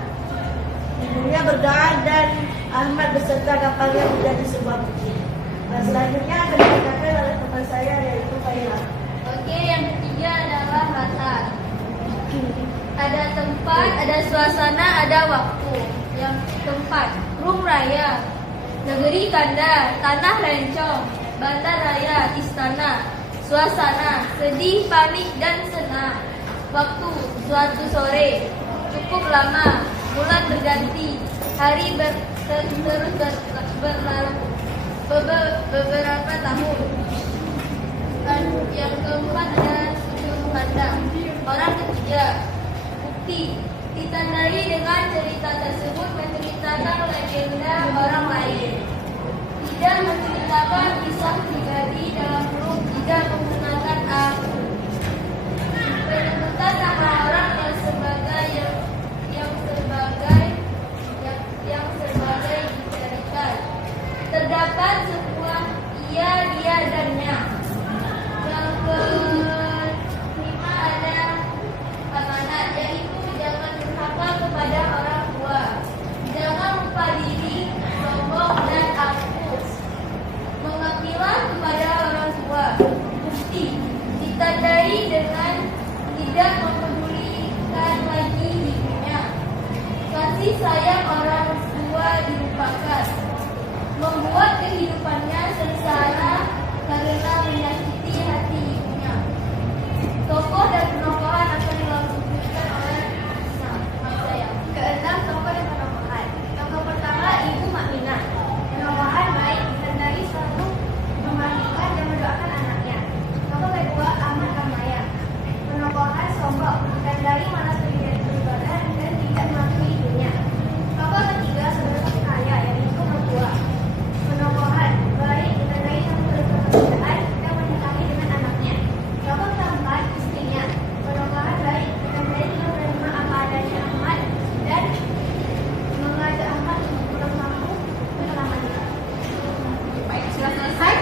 Ibunya berdoa dan Ahmad beserta kapalnya menjadi sebuah bukit. Selanjutnya akan dikatakan oleh teman saya, yaitu Faira. Oke, yang ketiga adalah latar. Ada tempat, ada suasana, ada waktu. Yang tempat, Rum Raya, negeri Kanda, tanah rencong, bandar raya, istana. Suasana, sedih, panik, dan senang. Waktu, suatu sore, cukup lama, bulan berganti, hari terus berlalu beberapa tahun. Dan yang keempat adalah sudut pandang. Orang ketiga, bukti ditandai dengan cerita tersebut menceritakan legenda orang lain, tidak menceritakan kisah pribadi, dalam kurung tidak menggunakan aku. Penyebutan nama orang yang sebagai dicarikan. Terdapat sebuah ia, dia, dannya. Yang kelima ada amanat, yaitu jangan durhaka kepada orang tua, jangan lupa diri, sombong dan aku. Mengabdilah kepada orang tua. Bukti ditandai dengan tidak mempedulikan lagi ibunya. Kasih sayang orang tua dilupakan, membuat kehidupannya sengsara karena menyakiti hati ibunya. Tokoh dan penokohan akan dilakukan oleh saya. Keenam, tokoh dan penokohan. Tokoh pertama, Ibu Makminah. Penokohan baik, ditandai selalu memastikan dan mendoakan anaknya. Tokoh kedua, Ahmad Ramayana. Penokohan sombong, ditandai malas beribadah dan tidak mengakui ibunya. Tokoh ketiga, saudara kaya, yaitu mertua. Penokohan baik, ditandai satu pekerjaan dan menikahi dengan anaknya. Tokoh keempat, istrinya. Penokohan baik, ditandai dia menerima apa adanya Ahmad dan mengajak Ahmad untuk pulang kampung selama-lamanya. Baik, sudah selesai?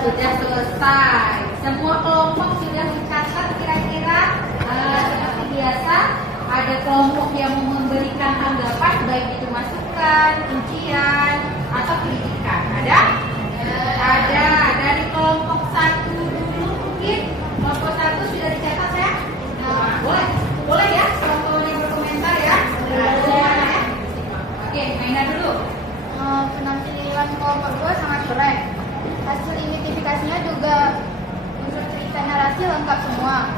Sudah selesai. Semua kelompok sudah mencatat kira-kira seperti biasa. Ada kelompok yang memberikan tanggapan, baik itu masukan, pujian, atau kritikan. Ada? Ada. Dari kelompok 1 dulu mungkin. Kelompok 1 sudah dicatat ya? Boleh? Boleh ya? Kelompoknya berkomentar ya? Boleh ya? Oke, Maina dulu. Penampilan kelompok 2 sangat keren. Hasil identifikasinya juga unsur cerita narasi lengkap semua.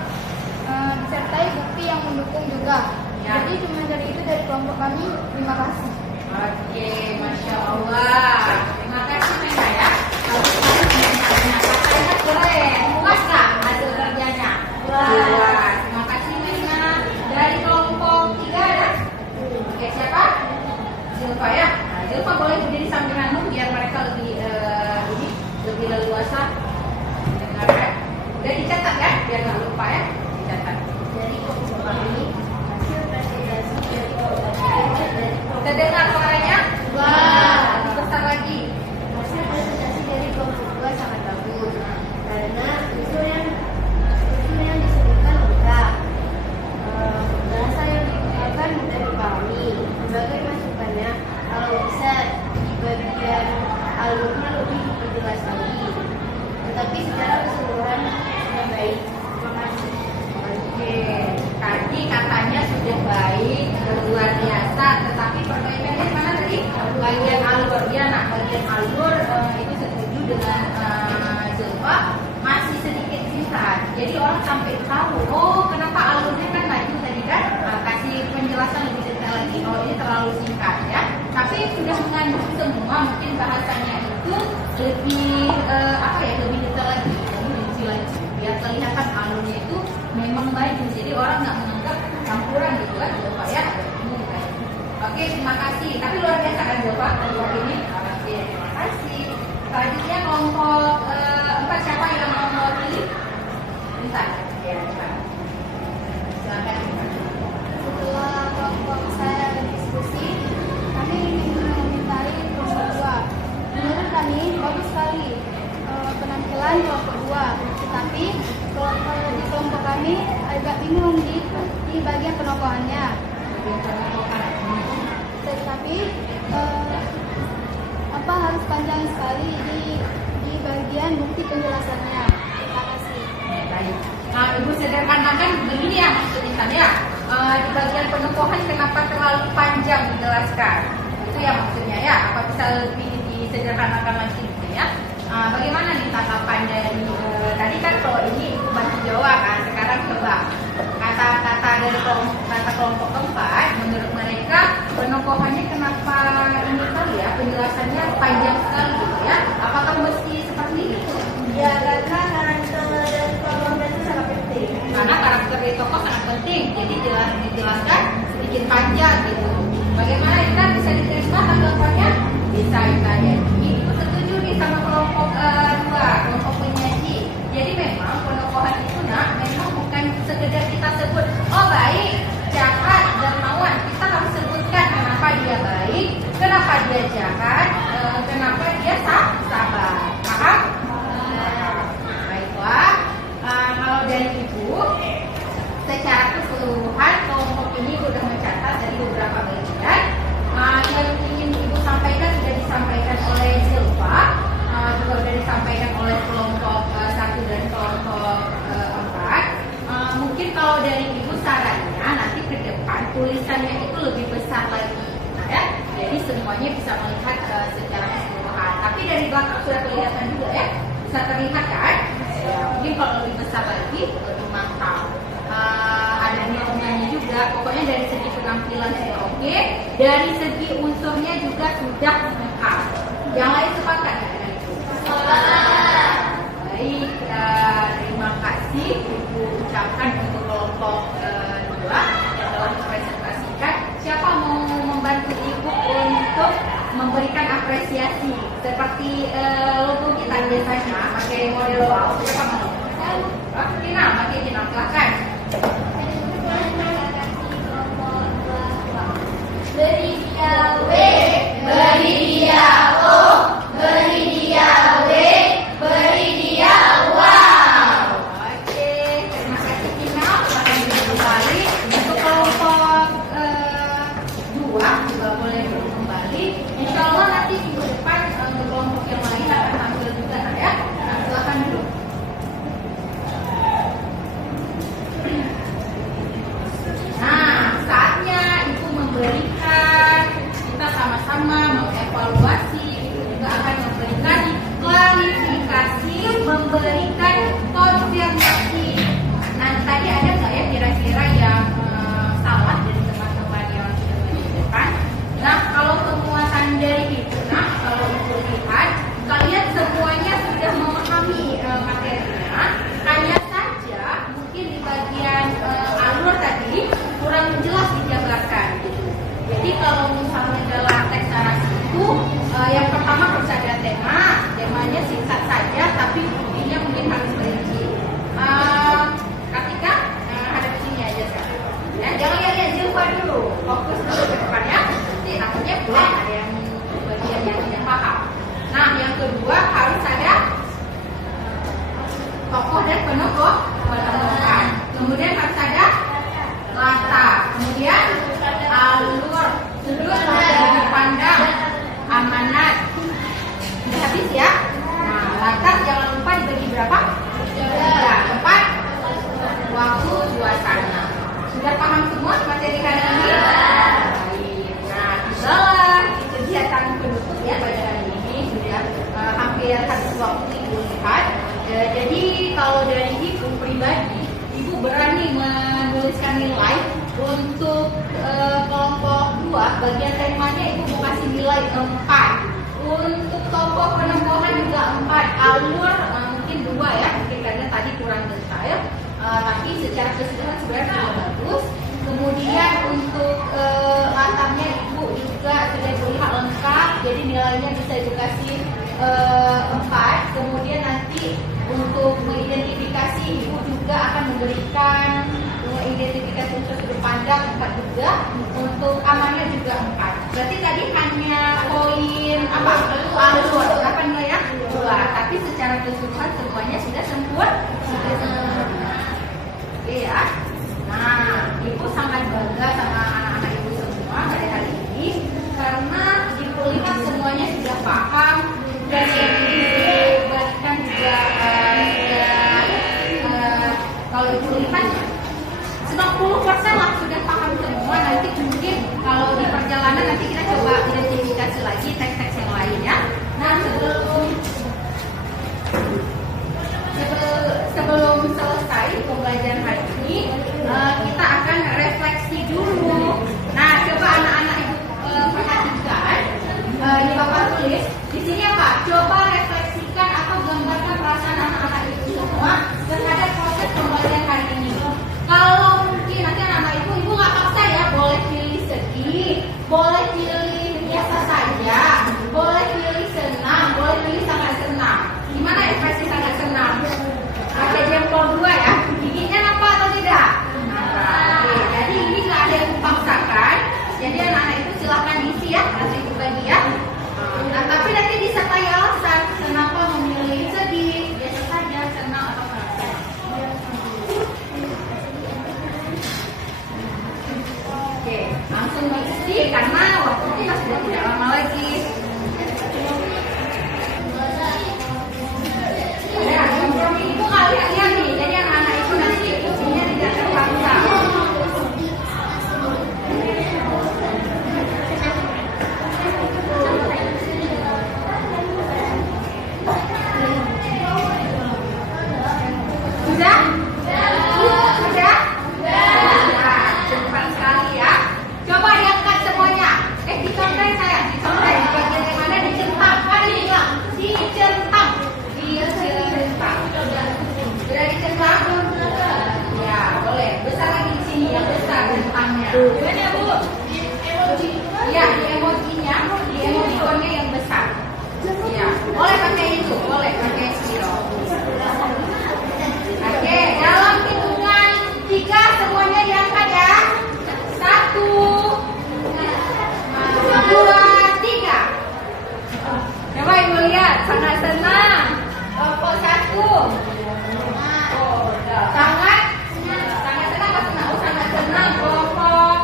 Disertai bukti yang mendukung juga. Ya. Jadi cuma dari itu dari kelompok kami. Terima kasih. Oke, Masya Allah. Terima kasih Maina ya. Katanya keren. Puas nggak hasil kerjanya? Puas. Terima kasih Maina. Dari kelompok 3 ada? Oke, siapa? Zilfa ya. Nah, Zilfa boleh berdiri sampinganmu biar mereka lebih leluasa mendengarkan. Udah dicatat ya, biar nggak lupa ya. Dicatat. Dari kelompok kami hasil presentasi dari kelompok Terdengar suaranya? Wah. Lebih besar lagi. hasil presentasi dari kelompok 2 sangat bagus karena unsur yang disebutkan maju, jadi orang nggak menganggap campuran gitu kan, Bapak ya. Oke, terima kasih. Tapi luar biasa kan Bapak kelompok ini. Oke, terima kasih. Selanjutnya kelompok 4 siapa yang mau pilih? Bentar. Ya, silakan. Setelah kelompok saya berdiskusi, kami ingin memintai kelompok 2. Menurut kami bagus sekali penampilan kelompok 2, tetapi di kelompok kami agak bingung di bagian penokohannya. Tetapi apa harus panjang sekali di bagian bukti penjelasannya. Terima kasih. Baik. Nah, Ibu sederhanakan begini ya maksudnya ya. Di bagian penokohan kenapa terlalu panjang dijelaskan? Itu ya maksudnya ya. Apa bisa lebih disederhanakan lagi gitu ya? Bagaimana nih tanggapan dari tadi kan kalau ini bantu Jawa kan, sekarang coba kata-kata dari kelompok 4, menurut mereka penokohannya kenapa ini kali ya penjelasannya panjang sekali gitu ya? Apakah mesti seperti itu? Ya, karena karakter dari kelompok itu sangat penting. Karena karakter dari tokoh sangat penting, jadi dijelaskan sedikit panjang gitu. Bagaimana kita bisa diterima tanggapannya? Bisa kita jadi setuju nih sama kelompok 2, kelompok penyaji. Jadi memang penokohan itu memang bukan sekedar kita sebut oh baik, jahat, dermawan. Kita harus sebutkan kenapa dia baik, kenapa dia jahat, kenapa dia sabar. Paham? Baiklah. Kalau dari Ibu, secara keseluruhan kelompok ini sudah mencatat dari beberapa bagian. Yang ingin Ibu sampaikan sudah disampaikan oleh Silva, juga sudah disampaikan oleh kelompok 1 dan kelompok 4. Mungkin kalau dari Ibu sarannya nanti ke depan tulisannya itu lebih besar lagi, nah, ya. Jadi semuanya bisa melihat secara keseluruhan. Tapi dari belakang sudah kelihatan juga ya, bisa terlihat kan? Ya, mungkin kalau lebih besar lagi lebih mantap. Ada hitungannya juga. Pokoknya dari segi penampilan sudah oke, dari segi unsurnya juga sudah lengkap. Yang lain sepakat ya dengan itu? Baik, terima kasih Ibu ucapkan untuk kelompok 2 yang telah dipresentasikan. Siapa mau membantu Ibu untuk memberikan apresiasi seperti logo kita biasanya pakai model wow? Siapa mau? Kina, pakai Kina, silahkan. Beri dia W, beri dia O, beri dia W, beri dia wow. Oke, terima kasih Kina. Akan kembali untuk kelompok 2 juga boleh kembali. Insya Allah nanti minggu depan untuk kelompok yang lain akan tampil juga ya. Silakan dulu. Nah, saatnya Ibu memberikan, kita sama-sama mengevaluasi, Ibu juga akan memberikan klarifikasi, memberikan konfirmasi. Nah, tadi ada nggak ya kira-kira yang salah dari teman-teman yang sudah di depan? Nah, kalau penguatan dari Ibu, nah kalau Ibu lihat, kalian semuanya sudah memahami materinya, hanya saja mungkin di bagian alur tadi kurang jelas dijabarkan gitu. Jadi kalau misalnya dalam teks narasi itu yang pertama harus ada temanya singkat saja tapi intinya mungkin harus berinci. Ketika hadap sini aja sekarang. Ya, jangan lihat Zilfa dulu, fokus dulu ke depan ya. Nanti takutnya pulang ada yang bagian yang tidak paham. Nah, yang kedua harus ada tokoh dan penokoh menemukan. Kemudian harus ada latar, kemudian alur, sudut pandang, amanat. Sudah habis ya? Nah, latar jangan lupa dibagi berapa? 3, tempat, waktu, suasana. Sudah paham semua materi hari ini? Baik. Nah, itulah kegiatan penutup ya pada hari ini sudah hampir habis waktu Ibu lihat. Jadi kalau dari Ibu pribadi, Ibu berani menuliskan nilai untuk kelompok 2, bagian temanya Ibu mau kasih nilai 4. Untuk tokoh penokohan juga 4, alur mungkin 2 ya, mungkin karena tadi kurang detail. Tapi secara keseluruhan sebenarnya sudah bagus. Kemudian untuk latarnya ibu juga sudah terlihat lengkap, jadi nilainya bisa dikasih 4. Kemudian nanti untuk mengidentifikasi ibu juga akan memberikan identifikasi unsur sudut pandang 4 juga, untuk amannya juga 4. Berarti tadi hanya poin apa? Berapa nilainya? 2. Tapi secara keseluruhan semuanya sudah sempurna. Oke ya. Nah, ibu sangat bangga sama anak-anak ibu semua pada hari ini karena ibu lihat semuanya sudah paham dan diberikan juga kalau ibu lihat 90% lah sudah paham semua. Nanti mungkin kalau di perjalanan nanti kita coba identifikasi lagi teks-teks yang lain ya. Nah, sebelum selesai pembelajaran hari ini, kita akan refleksi dulu. Nah, coba anak-anak ibu perhatikan, di Bapak tulis di sini apa? Coba refleksikan atau gambarkan perasaan anak-anak ibu semua terhadap proses pembelajaran hari ini. Kalau mungkin nanti anak-anak ibu nggak paksa ya, boleh pilih sedih, boleh pilih biasa saja, boleh pilih senang, boleh pilih sangat senang. Gimana ekspresi sangat senang? Ada jempol 2 ya, giginya nampak atau tidak? Oke, jadi ini nggak ada yang dipaksakan. Jadi anak-anak itu silahkan isi ya, nanti itu bagi ya. Nah, tapi nanti disertai alasan kenapa memilih sedih, biasa saja, senang atau senang. Oke, langsung mengisi karena waktu kita sudah tidak lama lagi. Ya, kompromi ibu kalian lihat nih, jadi anak-anak itu nanti isinya tidak terpaksa. Sudah? Sudah? Nah, cepat sekali ya. Coba diangkat semuanya. Dicontek saya, dicontek. Di bagian yang mana dicentang? Ada dibilang dicentang. Dicentang. Sudah dicentang? Ya, boleh. Besar lagi di sini, yang besar centangnya. Gimana Bu? Emoji. Ya, di emojinya, di emojikonnya yang besar. Ya, boleh pakai itu, boleh pakai siro. Oke, dalam hitungan 3 semuanya diangkat ya. 1, 2, 3. Coba ibu lihat, sangat senang. Kelompok 1. Sangat senang apa senang? Oh, sangat senang. Kelompok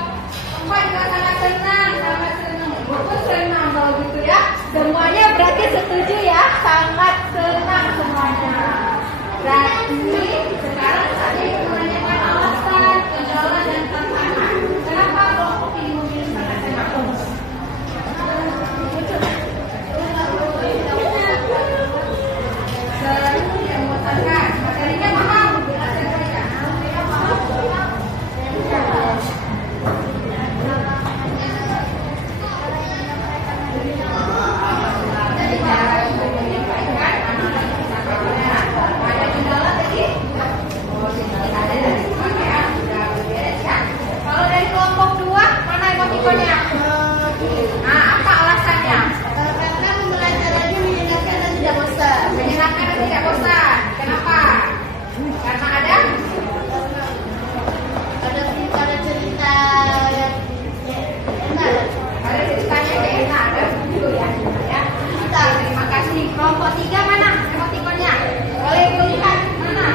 4 juga sangat senang, sangat senang. Ibu pun senang kalau gitu ya. Semuanya berarti setuju ya, sangat senang semuanya. Berarti sekarang saya menanyakan alasan, kendala dan tantangan. Kenapa kelompok ini memilih sangat senang? Seru yang memutarkan. Materinya paham? Jelasan saja. Dari cara menyampaikan anak-anak bisa benar. Ada kendala tadi? Oh, tidak ada dari sini ya. Sudah beres ya. Kalau dari kelompok 2, mana emotikonnya? Nah, apa alasannya? Karena pembelajarannya menyenangkan dan tidak bosan. Menyenangkan dan tidak bosan. Kenapa? Karena ada cerita yang enak. ada ceritanya yang enak, ada lucu ya. Ya. Kita terima kasih. Kelompok 3 mana emotikonnya? Boleh lihat mana?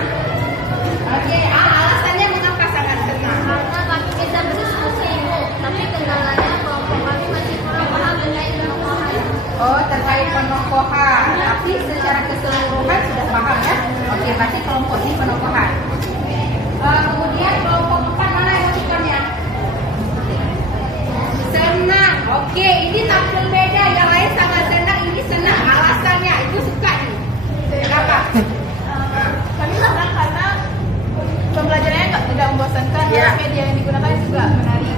Oke, alasannya mengapa sangat senang? Karena kami bisa berdiskusi ibu, tapi kendalanya kelompok kami masih kurang paham terkait penokohan. Oh, terkait penokohan. Tapi secara keseluruhan sudah paham ya. Oke, berarti kelompok ini penokohan. Kemudian kelompok 4 mana emotikonnya? Senang. Oke, ini tampil beda. Yang lain sangat senang, ini senang. Alasannya itu suka nih. Kenapa? Kami senang karena pembelajarannya tidak membosankan, Ya. media yang digunakan juga menarik.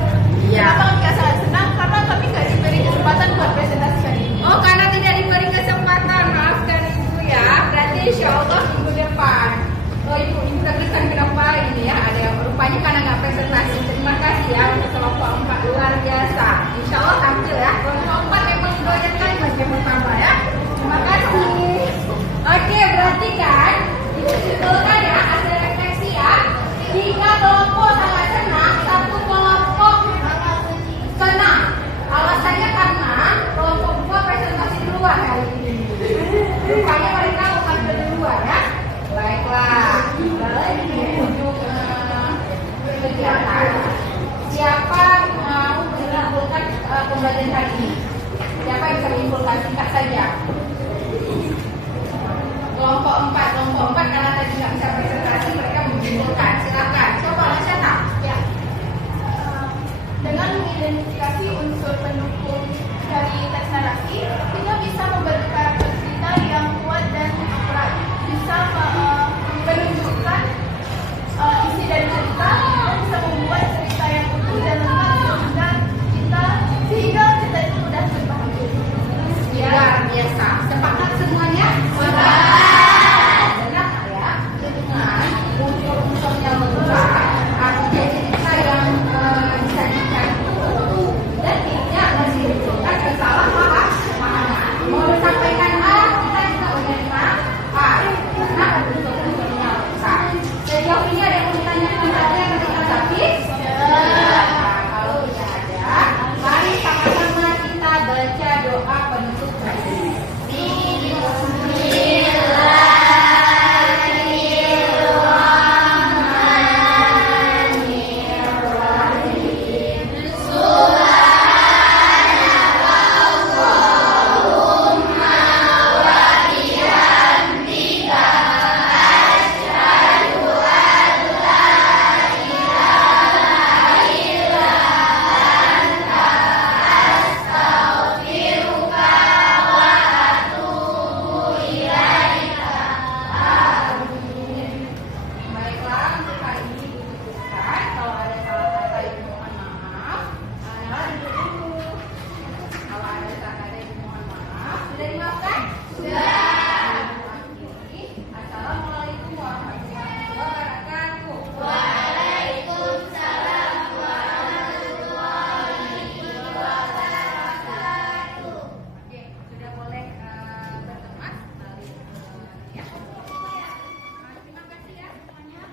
Iya. Kenapa kami sangat senang? Karena kami nggak diberi kesempatan buat presentasi hari ini. Oh, karena tidak diberi kesempatan. Maafkan ibu ya. Berarti insya Allah minggu depan. Oh, ibu terkesan kenapa kita bisa memberikan cerita yang kuat dan akurat, bisa menunjukkan isi dari cerita, dan bisa membuat cerita yang utuh dan lengkap sehingga kita itu mudah terpahami. Luar biasa. Sepakat semuanya? Sepakat. Benar nggak ya? Dengan unsur-unsur yang lengkap, artinya cerita yang disajikan itu utuh dan tidak menimbulkan kesalahpahaman. Mau disampaikan A, kita juga menerima A karena unsur-unsurnya lengkap. Sejauh ini ada yang mau ditanyakan saja ketika David? Kalau tidak ada, mari sama-sama kita baca doa penutup tadi. Baiklah, untuk kali ini diputuskan. Kalau ada salah kata ibu mohon maaf. Nala duduk dulu. Kalau ada salah kata ibu mohon maaf. Sudah dimaafkan? Sudah. Assalamualaikum warahmatullahi wabarakatuh. Waalaikumsalam warahmatullahi wabarakatuh. Oke, sudah boleh berteman. Mari ya. Terima kasih ya semuanya.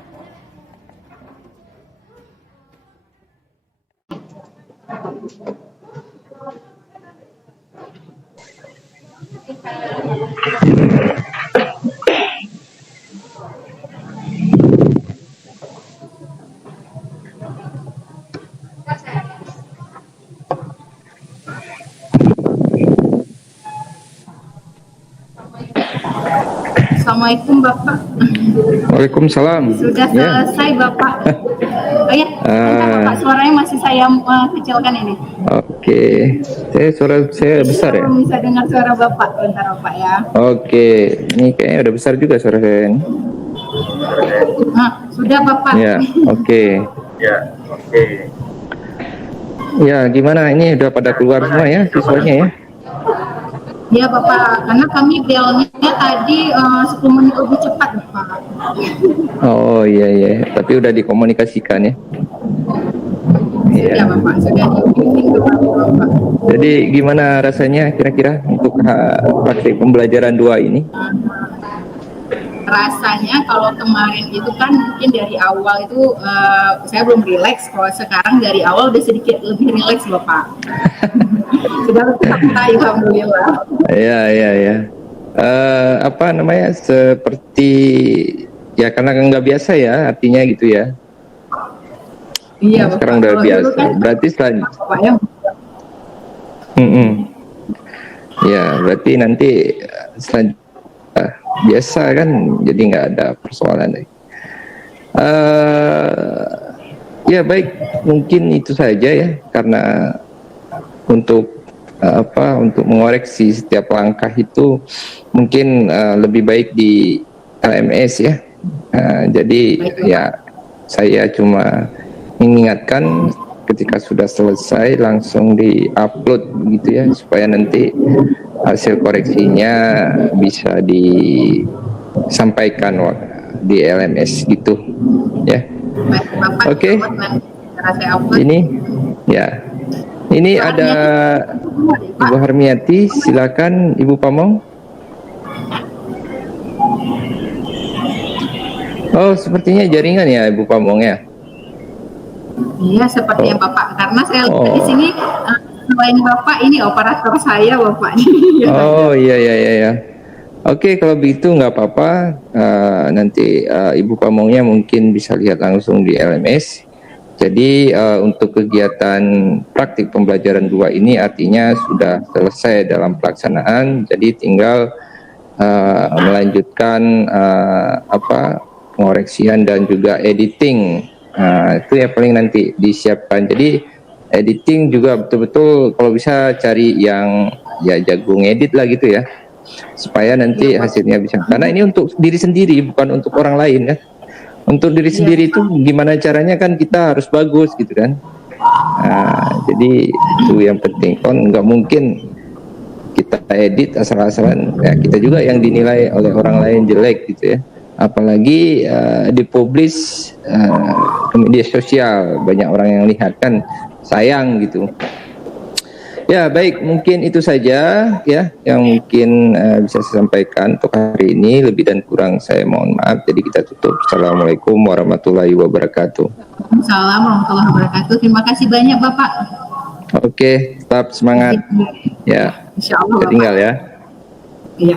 Assalamualaikum Bapak. Waalaikumsalam. Sudah Ya. selesai Bapak. Oh ya, bentar, Bapak, suaranya masih saya kecilkan ini. Oke. Suara saya besar ya? Bisa dengar suara Bapak, bentar Bapak ya. Oke. Ini kayaknya udah besar juga suara saya ini. Nah, sudah Bapak. Ya, oke. Ya, gimana? Ini udah pada keluar semua ya siswanya ya? Ya Bapak, karena kami belnya tadi 10 menit lebih cepat Bapak. Oh iya. Tapi udah dikomunikasikan ya? Sudah Iya. Bapak, sudah di-briefing Bapak. Jadi gimana rasanya kira-kira untuk praktik pembelajaran 2 ini? Rasanya kalau kemarin itu kan mungkin dari awal itu saya belum rileks, kalau sekarang dari awal udah sedikit lebih rileks Bapak. Sudah lebih santai alhamdulillah. Iya. Apa namanya, seperti ya karena nggak biasa ya, artinya gitu ya. Iya Bapak. Sekarang udah Kalau dulu biasa. kan Berarti selanjutnya. Bapak ya. Ya, berarti nanti biasa kan, jadi nggak ada persoalan lagi. Ya baik, mungkin itu saja ya, karena untuk untuk mengoreksi setiap langkah itu mungkin lebih baik di LMS ya. Jadi ya saya cuma mengingatkan ketika sudah selesai langsung di-upload gitu ya, supaya nanti hasil koreksinya bisa disampaikan di LMS gitu ya. Oke. Ini ya. Ini ada Ibu Harmiati, silakan Ibu Pamong. Oh, sepertinya jaringan ya Ibu Pamong ya. Iya, sepertinya Bapak. Karena saya lihat di sini selain Bapak ini operator saya Bapak. Oh iya. Oke, kalau begitu nggak apa-apa. Nanti Ibu Pamongnya mungkin bisa lihat langsung di LMS. Jadi untuk kegiatan praktik pembelajaran 2 ini artinya sudah selesai dalam pelaksanaan. Jadi tinggal melanjutkan pengoreksian dan juga editing. Itu ya paling nanti disiapkan. Jadi editing juga betul-betul kalau bisa cari yang ya jago ngedit lah gitu ya, supaya nanti hasilnya bisa, karena ini untuk diri sendiri bukan untuk orang lain kan. Untuk diri sendiri itu gimana caranya kan kita harus bagus gitu kan. Jadi itu yang penting. Kan nggak mungkin kita edit asal-asalan, ya kita juga yang dinilai oleh orang lain jelek gitu ya. Apalagi dipublish ke media sosial, banyak orang yang lihat kan, sayang gitu. Ya baik, mungkin itu saja ya yang mungkin bisa saya sampaikan untuk hari ini. Lebih dan kurang saya mohon maaf. Jadi kita tutup. Assalamualaikum warahmatullahi wabarakatuh. Assalamualaikum warahmatullahi wabarakatuh. Terima kasih banyak Bapak. Oke, tetap semangat. Ya, Insya Allah. saya tinggal ya. Iya.